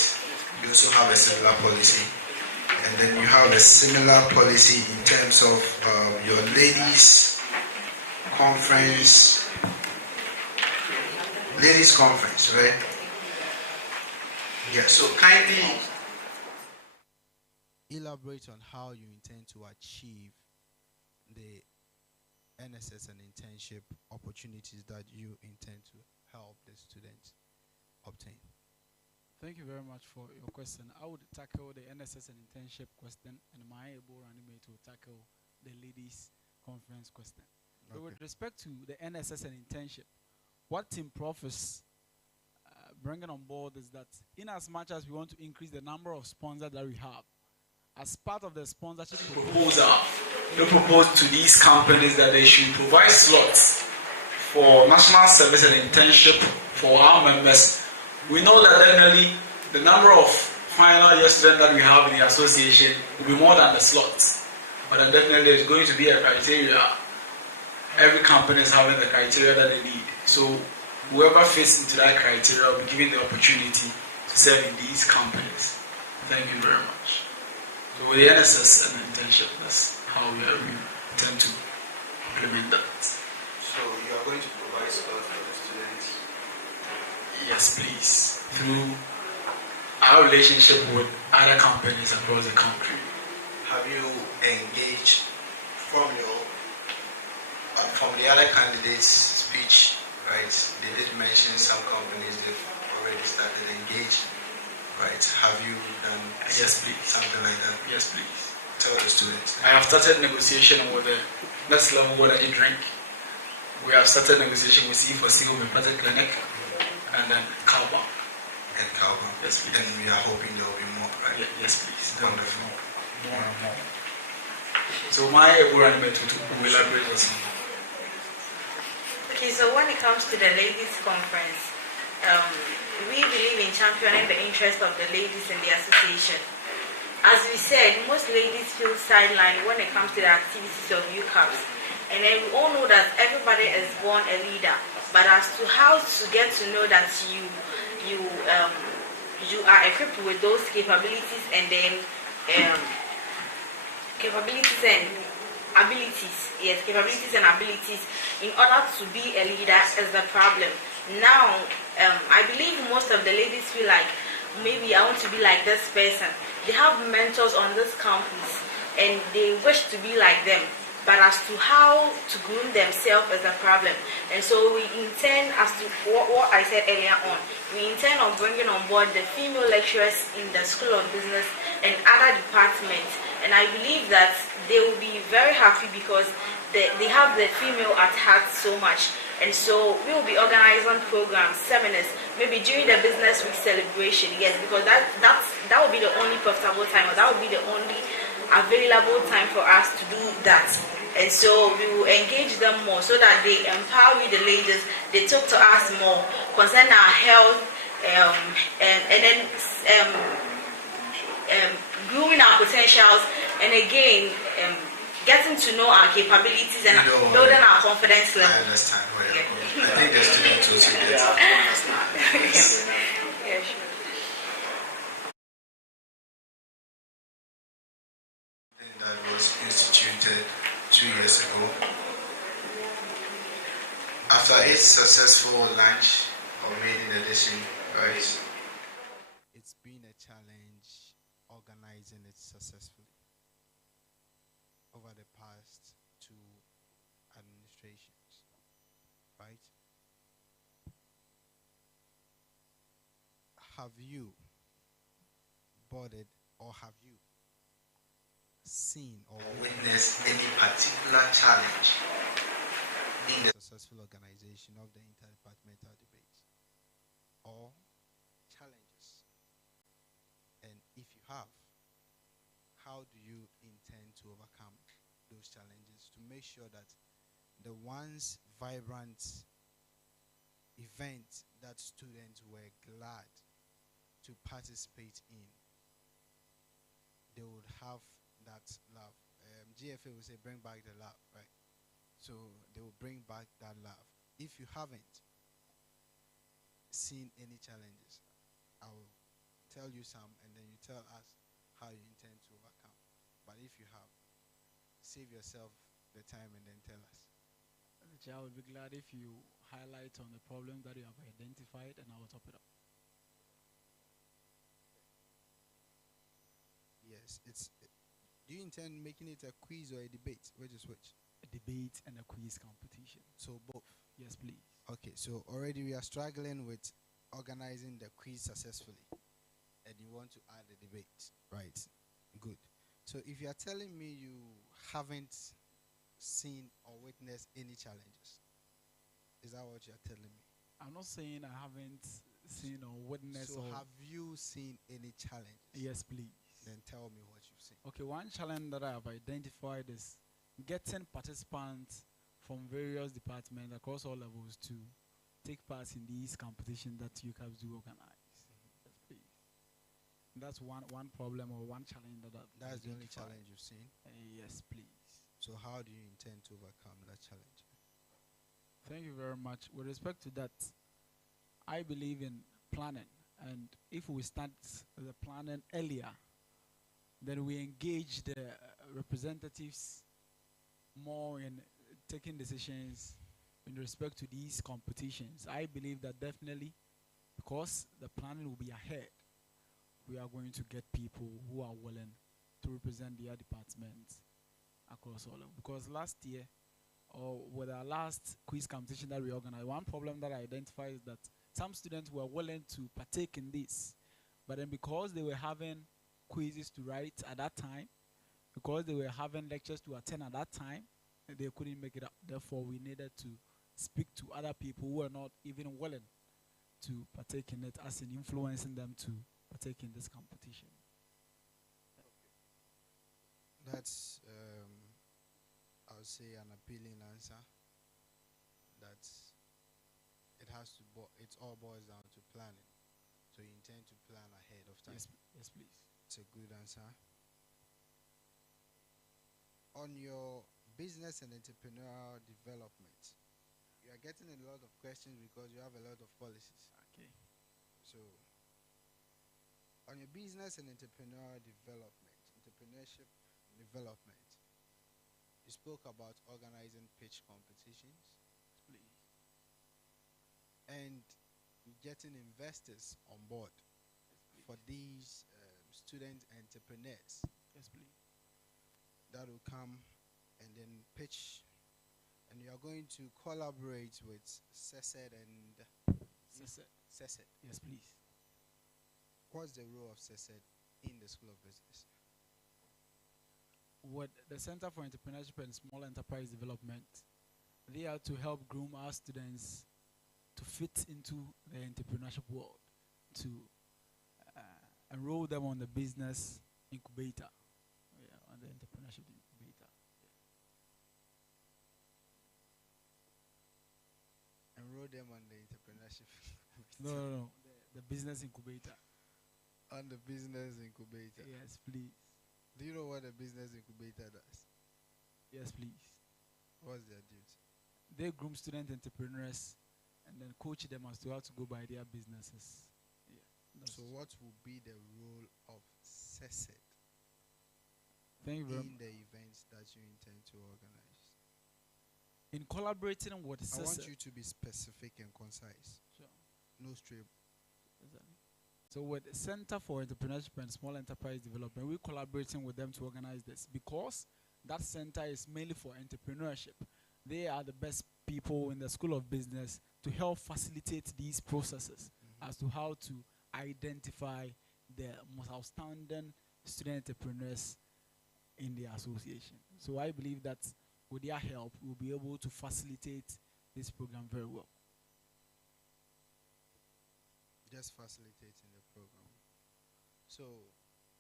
You also have a similar policy. And then you have a similar policy in terms of your ladies' conference, right? Yeah, so kindly elaborate on how you intend to achieve the NSS and internship opportunities that you intend to help the students obtain. Thank you very much for your question. I would tackle the NSS and internship question, and my able animate will tackle the ladies conference question. So Okay. with respect to the NSS and internship, what Team Prof is bringing on board is that in as much as we want to increase the number of sponsors that we have, as part of the sponsorship proposal, we propose to these companies that they should provide slots for national service and internship for our members. We know that definitely the number of final year students that we have in the association will be more than the slots. But then definitely there's going to be a criteria. Every company is having the criteria that they need. So whoever fits into that criteria will be given the opportunity to serve in these companies. Thank you very much. So with the NSS and internship, that's how we intend to implement that. So you are going to provide slots for the students? Yes, please. Through our relationship with other companies across the country. Have you engaged from the other candidates' speech, right? They did mention some companies they've already started engaging, right? Have you done Yes, please. something like that? Yes, please. Tell the students. I have started negotiation with the Let's Learn What I Drink. We have started negotiation with C4C Homeopathic Clinic and then Cowbank. And Cowbank. Yes, please. And we are hoping there will be more, right? Yes, please. Wonderful. More and more. So my arrangement will elaborate on some. Okay, so when it comes to the ladies' conference, we believe in championing the interest of the ladies in the association. As we said, most ladies feel sidelined when it comes to the activities of Uccabs. And then we all know that everybody is born a leader. But as to how to get to know that you are equipped with those capabilities and then capabilities and abilities in order to be a leader is the problem. Now, I believe most of the ladies feel like maybe I want to be like this person. They have mentors on this campus and they wish to be like them. But as to how to groom themselves is a problem. And so we intend, as to what I said earlier on, we intend on bringing on board the female lecturers in the School of Business and other departments. And I believe that they will be very happy because they have the female at heart so much. And so we will be organizing programs, seminars, maybe during the Business Week celebration, yes, because that will be the only profitable time, or that will be the only available time for us to do that. And so we will engage them more so that they empower the ladies, they talk to us more concerning our health, and then grooming our potentials, and again getting to know our capabilities and building our confidence level. I understand where you're going. I think the students also get it. Yeah, sure. That was instituted 2 years ago. After a successful launch or maiden edition, right? It's been a challenge organizing it successfully over the past 2 administrations, right? Have you boarded or have you seen or witnessed any particular challenge in the successful organization of the interdepartmental debates or challenges? And if you have, how do you intend to overcome those challenges to make sure that the once vibrant event that students were glad to participate in, they would have that love? GFA will say bring back the love, right? So they will bring back that love. If you haven't seen any challenges, I will tell you some and then you tell us how you intend to overcome. But if you have, save yourself the time and then tell us. I would be glad if you highlight on the problem that you have identified and I will top it up. Yes, do you intend making it a quiz or a debate? Which is which? A debate and a quiz competition. So both. Yes, please. Okay, so already we are struggling with organizing the quiz successfully, and you want to add a debate, right? Good. So if you are telling me you haven't seen or witnessed any challenges, is that what you are telling me? I'm not saying I haven't seen or witnessed. So have you seen any challenges? Yes, please. Then tell me what you've seen. Okay, one challenge that I have identified is getting participants from various departments across all levels to take part in these competitions that Uccabs do organize. Yes, please. That's one problem or one challenge that I've That's the only identified. challenge you've seen? Yes, please. So how do you intend to overcome that challenge? Thank you very much. With respect to that, I believe in planning. And if we start the planning earlier, then we engage the representatives more in taking decisions in respect to these competitions. I believe that definitely, because the planning will be ahead, we are going to get people who are willing to represent their departments across all of them. Because last year, or with our last quiz competition that we organized, one problem that I identified is that some students were willing to partake in this, but then because they were having quizzes to write at that time, because they were having lectures to attend at that time, they couldn't make it up. Therefore, we needed to speak to other people who were not even willing to partake in it, as in influencing them to partake in this competition. That's, I would say, an appealing answer. That it all boils down to planning. So you intend to plan ahead of time. Yes, please. It's a good answer. On your business and entrepreneurial development, you are getting a lot of questions because you have a lot of policies. Okay. So, on your business and entrepreneurship development, you spoke about organizing pitch competitions. Please. And getting investors on board for these student entrepreneurs. Yes, please. That will come and then pitch, and you are going to collaborate with CESED and CESED. Yes, please. What's the role of CESED in the School of Business? With the Center for Entrepreneurship and Small Enterprise Development, they are to help groom our students to fit into the entrepreneurship world, to enroll them on the business incubator, on the entrepreneurship incubator. Enroll them on the entrepreneurship. No, the business incubator. On the business incubator. Yes, please. Do you know what a business incubator does? Yes, please. What's their duty? They groom student entrepreneurs and then coach them as to how to go by their businesses. Yeah. So what will be the role of CESED in the events that you intend to organize? In collaborating with I CESED. want you to be specific and concise. Sure. No stray. Exactly. So with the Center for Entrepreneurship and Small Enterprise Development, we're collaborating with them to organize this because that center is mainly for entrepreneurship. They are the best people in the School of Business to help facilitate these processes as to how to identify the most outstanding student entrepreneurs in the association. So I believe that with their help, we'll be able to facilitate this program very well. Just facilitating the program. So,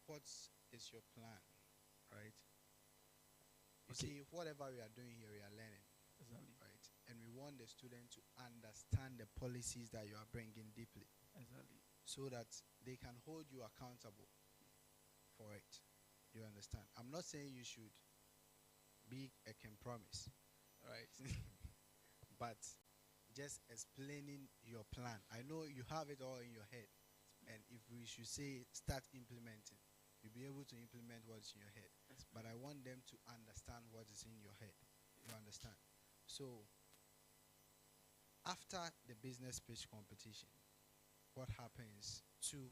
what is your plan, right? You see, whatever we are doing here, we are learning, exactly, right? And we want the student to understand the policies that you are bringing deeply, exactly, so that they can hold you accountable for it. You understand? I'm not saying you should be a can promise, right? But just explaining your plan. I know you have it all in your head, and if we should say start implementing, you'll be able to implement what's in your head. But I want them to understand what is in your head. You understand? So after the business pitch competition, what happens to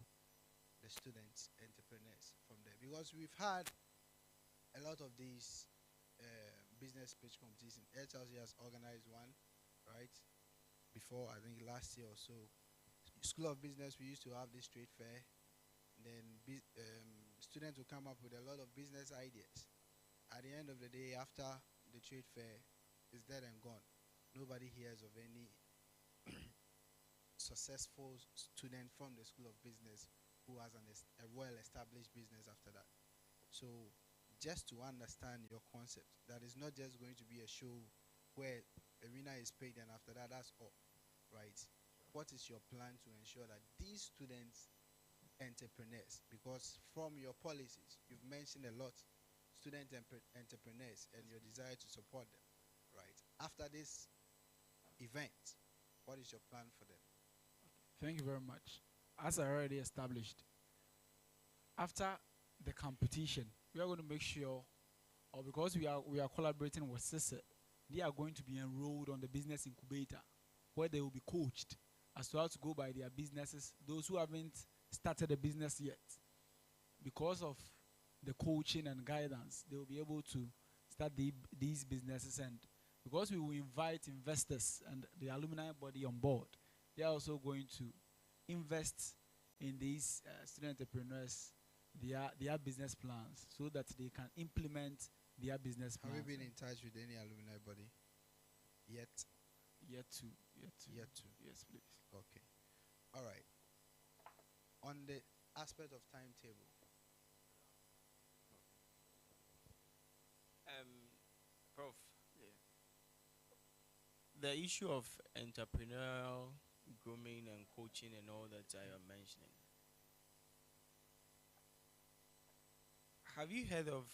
the students, entrepreneurs from there? Because we've had a lot of these business pitch competition. HLC has organized one, right? Before, I think last year or so. School of Business, we used to have this trade fair. Then students will come up with a lot of business ideas. At the end of the day, after the trade fair, it's dead and gone. Nobody hears of any successful student from the School of Business who has a well-established business after that. So just to understand your concept, that is not just going to be a show where a winner is paid and after that, that's all, right? What is your plan to ensure that these students, entrepreneurs, because from your policies, you've mentioned a lot, student entrepreneurs and your desire to support them, right? After this event, what is your plan for them? Thank you very much. As I already established, after the competition, we are going to make sure, or because we are collaborating with CISA, they are going to be enrolled on the business incubator, where they will be coached as to how to go by their businesses. Those who haven't started a business yet, because of the coaching and guidance, they will be able to start these businesses. And because we will invite investors and the alumni body on board, they are also going to invest in these student entrepreneurs, their business plans, so that they can implement their business plans. Have you been in touch with any alumni body yet? Yet to. Yes, please. Okay. All right. On the aspect of timetable. Prof. Yeah. The issue of entrepreneurial grooming and coaching and all that I am mentioning. Have you heard of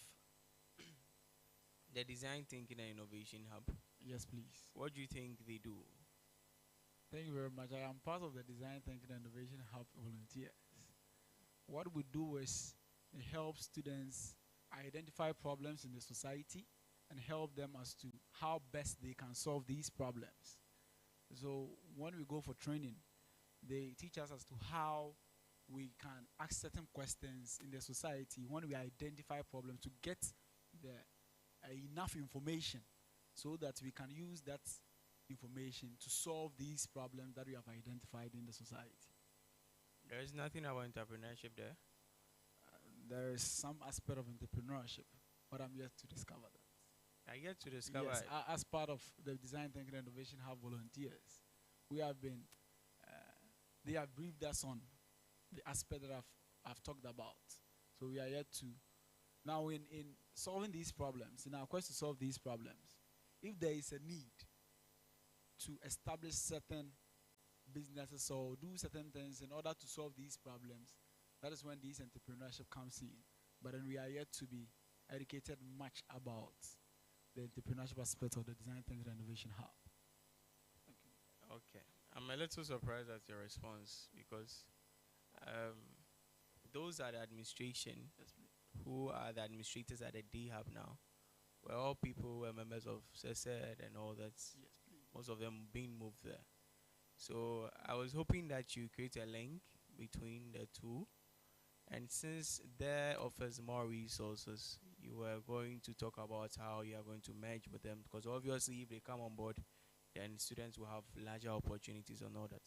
the Design Thinking and Innovation Hub? Yes, please. What do you think they do? Thank you very much. I am part of the Design Thinking and Innovation Hub volunteers. What we do is help students identify problems in the society and help them as to how best they can solve these problems. So when we go for training, they teach us as to how we can ask certain questions in the society when we identify problems to get enough information so that we can use that information to solve these problems that we have identified in the society. There is nothing about entrepreneurship there? There is some aspect of entrepreneurship, but I'm yet to discover that. I get to discover yes, it. As part of the Design Thinking and Innovation Hub volunteers, we have been, they have briefed us on the aspect that I've talked about. So we are yet to, now in solving these problems, in our quest to solve these problems, if there is a need to establish certain businesses or do certain things in order to solve these problems, that is when this entrepreneurship comes in. But then we are yet to be educated much about the entrepreneurship aspect of the Design Thinking and Innovation Hub. Thank you. Okay. I'm a little surprised at your response because those are the administration who are the administrators at the D Hub now. We're all people who are members of SESED and all that. Yes, most of them being moved there. So I was hoping that you create a link between the two. And since there offers more resources, you were going to talk about how you are going to merge with them, because obviously if they come on board, then students will have larger opportunities and all that.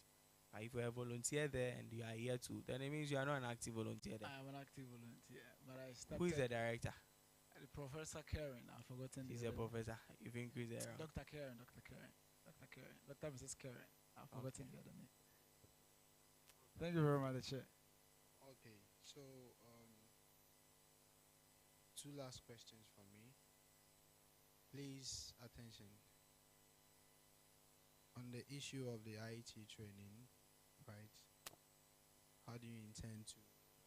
But if you are a volunteer there and you are here too, then it means you are not an active volunteer there. I am an active volunteer, but I started. Who is the director? Professor Karen. I've forgotten. He's a professor. You've increased there. Dr. Karen. Dr. Mrs. Karen. I've forgotten the other name. Thank you very much, Chair. Okay, so two last questions from me. Please, attention. On the issue of the IET training, right? How do you intend to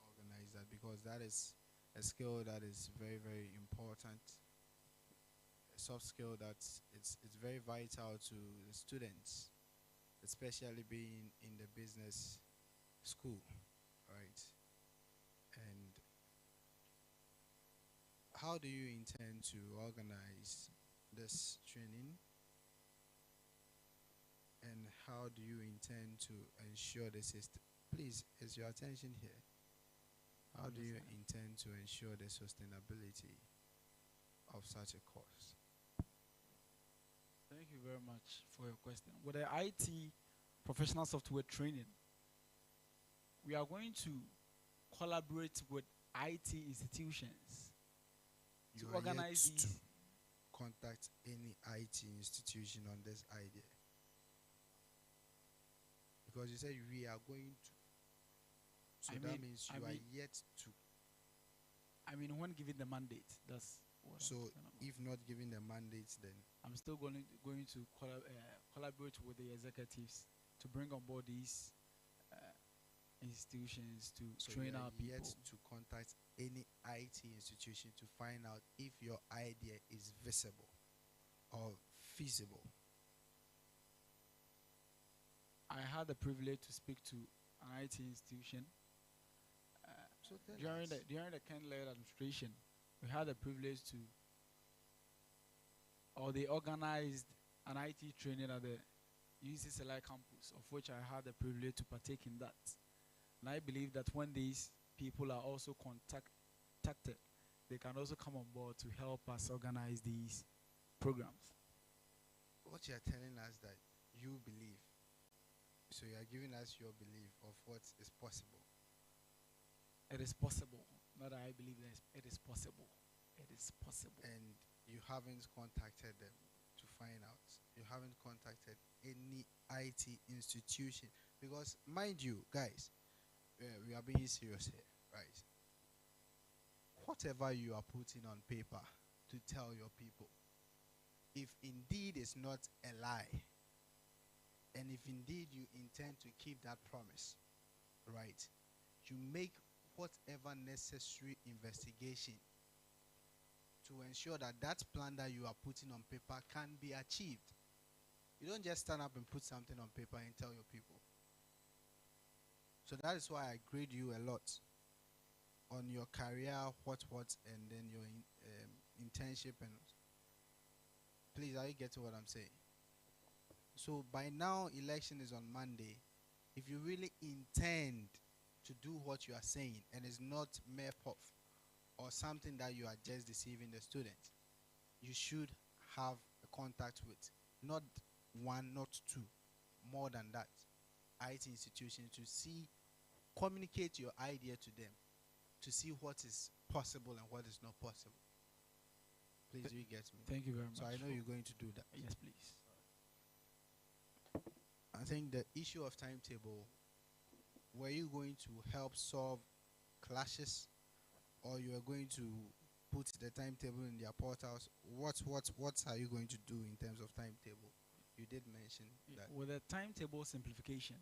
organize that? Because that is a skill that is very, very important. A soft skill that's it's very vital to the students, especially being in the business school, right? And how do you intend to organize this training? And how do you intend to ensure the system? Please, is your attention here? How do you intend to ensure the sustainability of such a course? Thank you very much for your question. With the IT professional software training, we are going to collaborate with IT institutions You to are organize yet to these. contact any IT institution on this idea. Because you said we are going to. So that means you are yet to. I mean, when given the mandate, that's what So I'm talking about. if not given the mandates, then I'm still going to collaborate with the executives to bring on board these institutions to train our people. yet to contact any IT institution to find out if your idea is visible or feasible. I had the privilege to speak to an IT institution during the Ken-led administration. We had the privilege to, or they organized an IT training at the UCSLI campus, of which I had the privilege to partake in that. And I believe that when these people are also contacted, they can also come on board to help us organize these programs. What you are telling us that you believe, so you are giving us your belief of what is possible. It is possible. Not that I believe that it is possible. It is possible. And you haven't contacted them to find out. You haven't contacted any IT institution. Because, mind you, guys, we are being serious here, right? Whatever you are putting on paper to tell your people, if indeed it's not a lie, and if indeed you intend to keep that promise, right, you make whatever necessary investigation to ensure that that plan that you are putting on paper can be achieved. You don't just stand up and put something on paper and tell your people. So that is why I grade you a lot on your career, and then your internship. And please, are you getting what I'm saying? So by now, election is on Monday. If you really intend to do what you are saying, and it's not mere puff or something that you are just deceiving the students, you should have a contact with not one, not two, more than that, IT institutions to see, communicate your idea to them, to see what is possible and what is not possible. Please, do you get me? Thank you very much. So I know you're going to do that. Yes, please. I think the issue of timetable, were you going to help solve clashes, or you are going to put the timetable in their portals? What are you going to do in terms of timetable? You did mention that. With the timetable simplification,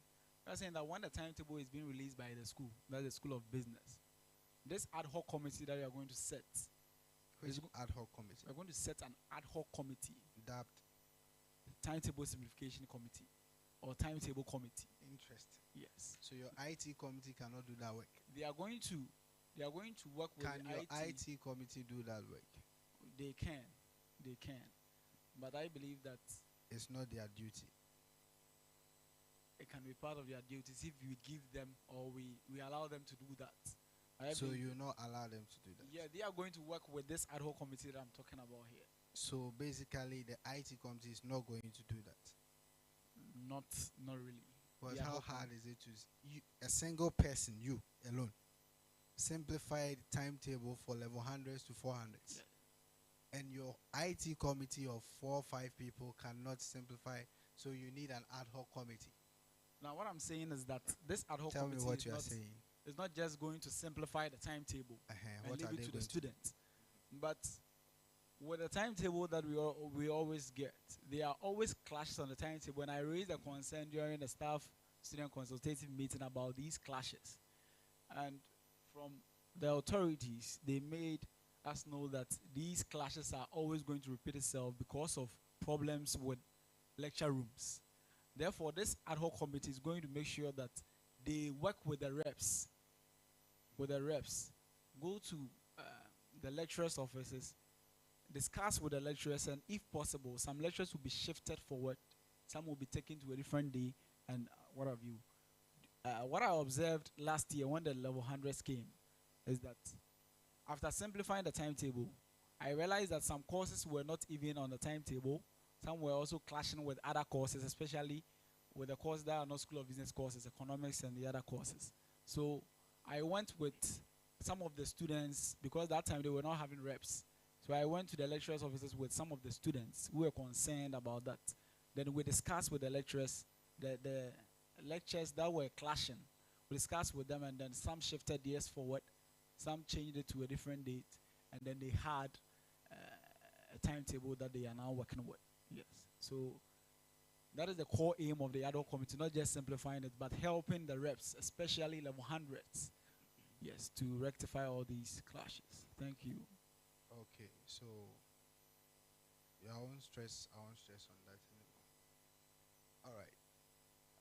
we are saying that when the timetable is being released by the school, that's the School of Business, this ad hoc committee that we are going to set. Which ad hoc committee? We're going to set an ad hoc committee. Dubbed Timetable Simplification Committee or Timetable Committee. Interesting. Yes. So your IT committee cannot do that work. They are going to work with Can your IT committee do that work? They can. But I believe that it's not their duty. It can be part of their duties if we give them, or we allow them to do that. So you not allow them to do that? Yeah, they are going to work with this ad hoc committee that I'm talking about here. So basically, the IT committee is not going to do that? Not really. But how hard is it to a single person, you alone, simplified timetable for level 100s to 400s, and your IT committee of 4 or 5 people cannot simplify? So you need an ad hoc committee. Now what I'm saying is that this ad hoc Tell committee me what you are saying. It's not just going to simplify the timetable and What leave are it they to the going to students, but with the timetable that we always get, there are always clashes on the timetable. And I raised a concern during the staff student consultative meeting about these clashes, and from the authorities, they made us know that these clashes are always going to repeat itself because of problems with lecture rooms. Therefore, this ad hoc committee is going to make sure that they work with the reps. Go to the lecturers' offices, discuss with the lecturers, and if possible, some lecturers will be shifted forward, some will be taken to a different day, and what have you. What I observed last year when the level 100s came, is that after simplifying the timetable, I realized that some courses were not even on the timetable. Some were also clashing with other courses, especially with the courses that are not School of Business courses, economics and the other courses. So I went with some of the students, because that time they were not having reps. So I went to the lecturers' offices with some of the students who were concerned about that. Then we discussed with the lecturers, the lectures that were clashing. We discussed with them, and then some shifted years forward, some changed it to a different date, and then they had a timetable that they are now working with. Yes. So that is the core aim of the ad hoc committee, not just simplifying it, but helping the reps, especially level hundreds, yes, to rectify all these clashes. Thank you. Okay, so yeah, I won't stress on that anymore. All right.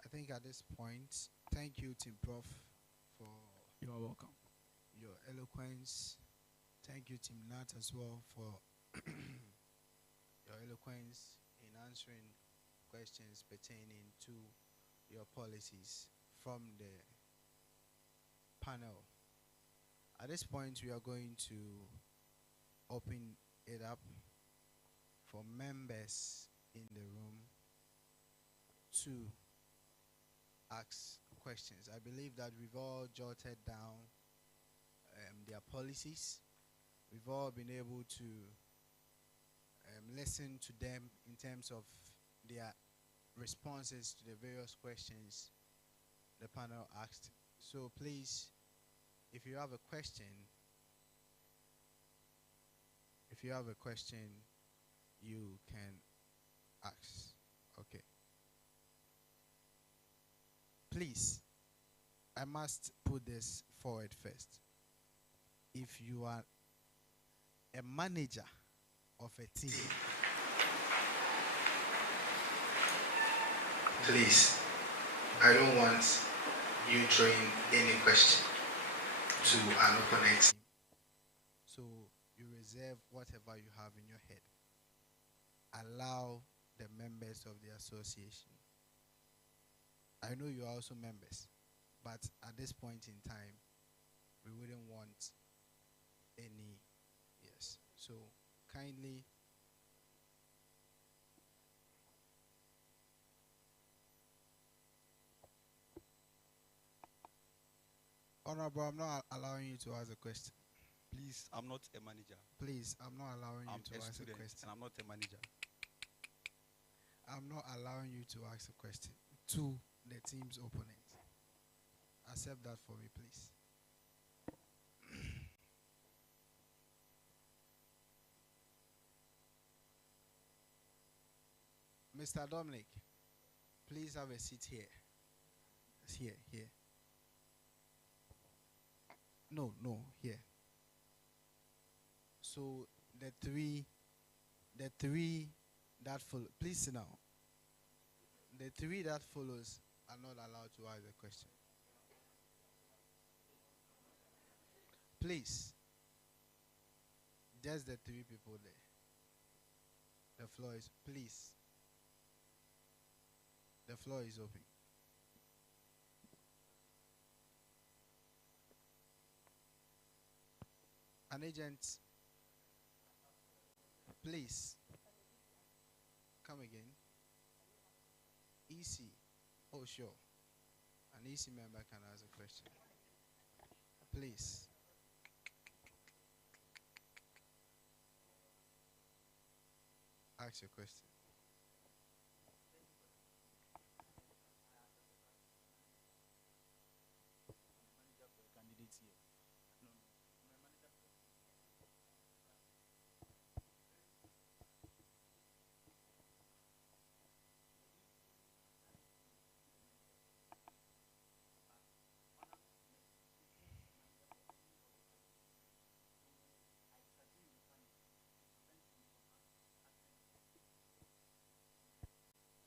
I think at this point, thank you, Team Prof, for You are welcome. your eloquence. Thank you, Team Nat, as well, for your eloquence in answering questions pertaining to your policies from the panel. At this point, we are going to open it up for members in the room to ask questions. I believe that we've all jotted down their policies. We've all been able to listen to them in terms of their responses to the various questions the panel asked. So please, if you have a question, you can ask. Okay. Please, I must put this forward first. If you are a manager of a team, please, I don't want you throwing any question to an opponent team. So you reserve whatever you have in your head. Allow the members of the association. I know you are also members, but at this point in time, we wouldn't want any, yes. So kindly Honorable, I'm not allowing you to ask a question. Please, I'm not a manager. Please, I'm not allowing you to ask a student, question. and I'm not a manager. I'm not allowing you to ask a question to the team's opponent. Accept that for me, please. Mr. Dominic, please have a seat here. Here. No, here. So the three that follow, please sit down. The three that follows are not allowed to ask a question. Please, just the three people there. The floor is, please. The floor is open. An agent, please. Come again. EC. Oh, sure. An EC member can ask a question. Please. Ask your question.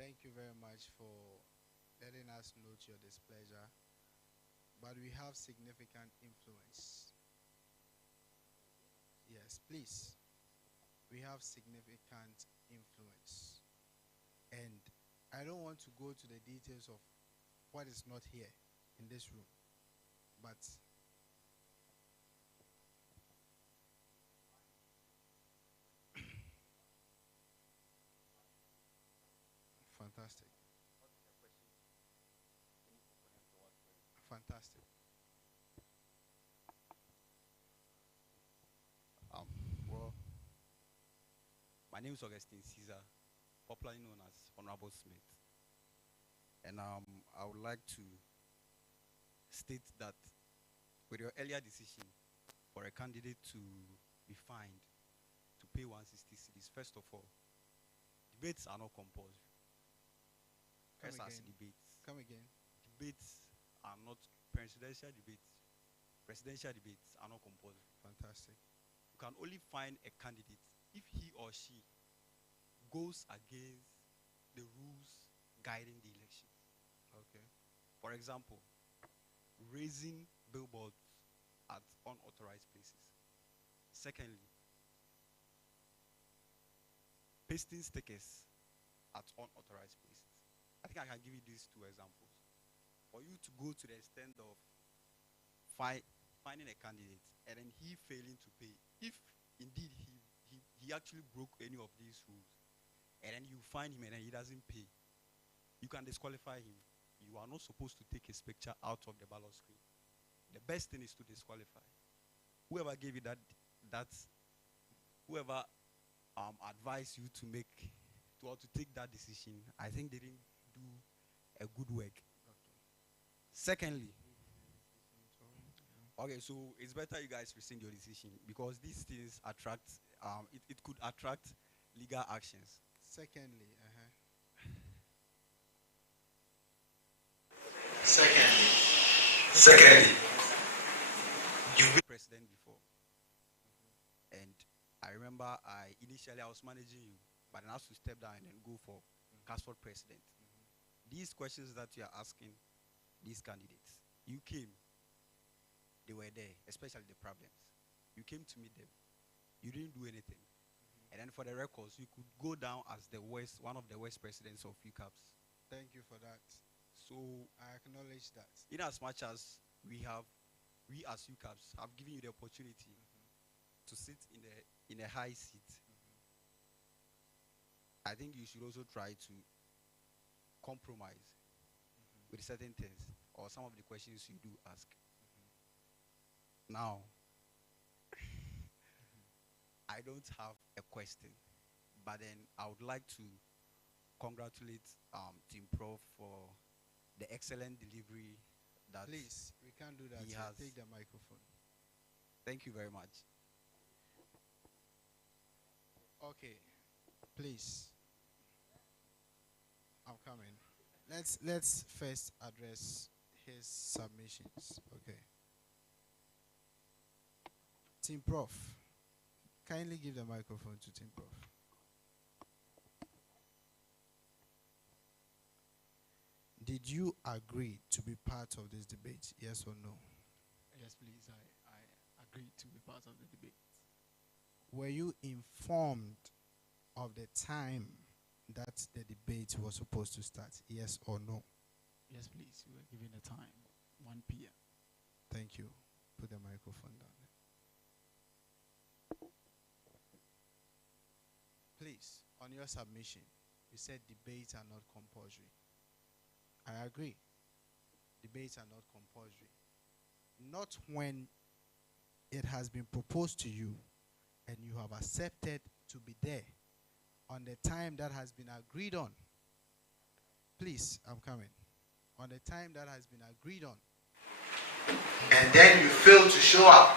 Thank you very much for letting us note your displeasure, but we have significant influence. Yes, please. We have significant influence. And I don't want to go to the details of what is not here in this room, but Fantastic. Fantastic. Well, my name is Augustine Caesar, popularly known as Honorable Smith. And I would like to state that with your earlier decision for a candidate to be fined to pay 160 cedis, first of all, debates are not compulsory. Come SRC again. debates. Come again. Debates are not presidential debates. Presidential debates are not compulsory. Fantastic. You can only find a candidate if he or she goes against the rules guiding the elections. Okay. For example, raising billboards at unauthorized places. Secondly, pasting stickers at unauthorized places. I think I can give you these two examples. For you to go to the extent of finding a candidate and then he failing to pay, if indeed he actually broke any of these rules, and then you find him and then he doesn't pay, you can disqualify him. You are not supposed to take his picture out of the ballot screen. The best thing is to disqualify. Whoever gave you whoever advised you to take that decision, I think they didn't do a good work. Okay. Secondly, okay, so it's better you guys rescind your decision because these things attract, it could attract legal actions. Secondly, Secondly, you've been president before. And I remember initially I was managing you, but then I had to step down and then go for Casford president. These questions that you are asking these candidates, you came, they were there, especially the problems. You came to meet them. You didn't do anything. And then for the records, you could go down as one of the worst presidents of Uccabs. thank you for that. So I acknowledge that. in as much as we as Uccabs have given you the opportunity to sit in a high seat, I think you should also try to compromise with certain things or some of the questions you do ask. Now, I don't have a question, but then I would like to congratulate Team Prof for the excellent delivery that Please, we can't do that. he Here. has. Take the microphone. Thank you very much. Okay, please. I'm coming. Let's first address his submissions. Okay. Team Prof. Kindly give the microphone to Team Prof. Did you agree to be part of this debate? Yes or no? Yes, please. I agree to be part of the debate. Were you informed of the time that the debate was supposed to start? Yes or no? Yes, please. We were given a time, 1 p.m. Thank you. Put the microphone down there. Please, on your submission, you said debates are not compulsory. I agree. Debates are not compulsory. Not when it has been proposed to you and you have accepted to be there on the time that has been agreed on. Please, I'm coming. On the time that has been agreed on. And then you fail to show up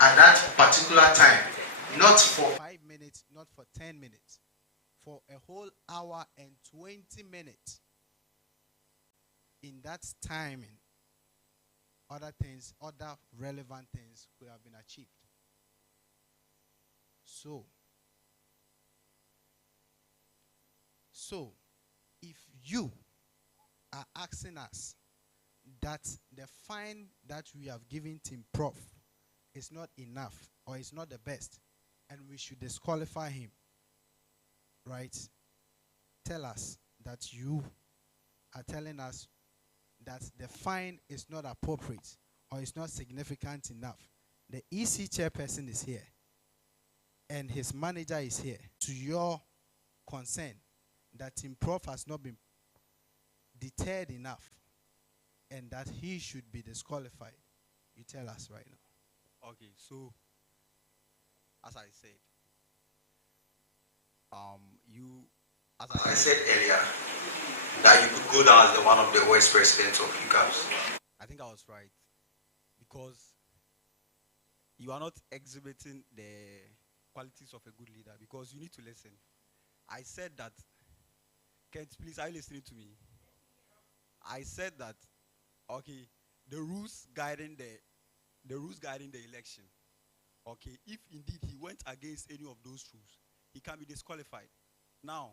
at that particular time, not for 5 minutes, not for 10 minutes, for a whole hour and 20 minutes. In that timing, other relevant things could have been achieved. So if you are asking us that the fine that we have given Team Prof is not enough or is not the best, and we should disqualify him, right? Tell us that you are telling us that the fine is not appropriate or is not significant enough. The EC chairperson is here and his manager is here to your concern that Team Prof has not been deterred enough and that he should be disqualified? You tell us right now. Okay, so as I said, as I said earlier, that you could go down as one of the worst presidents of Uccabs. I think I was right, because you are not exhibiting the qualities of a good leader, because you need to listen. I said that, Kent, please, are you listening to me? I said that, okay, the rules guiding the election, okay, if indeed he went against any of those rules, he can be disqualified. Now,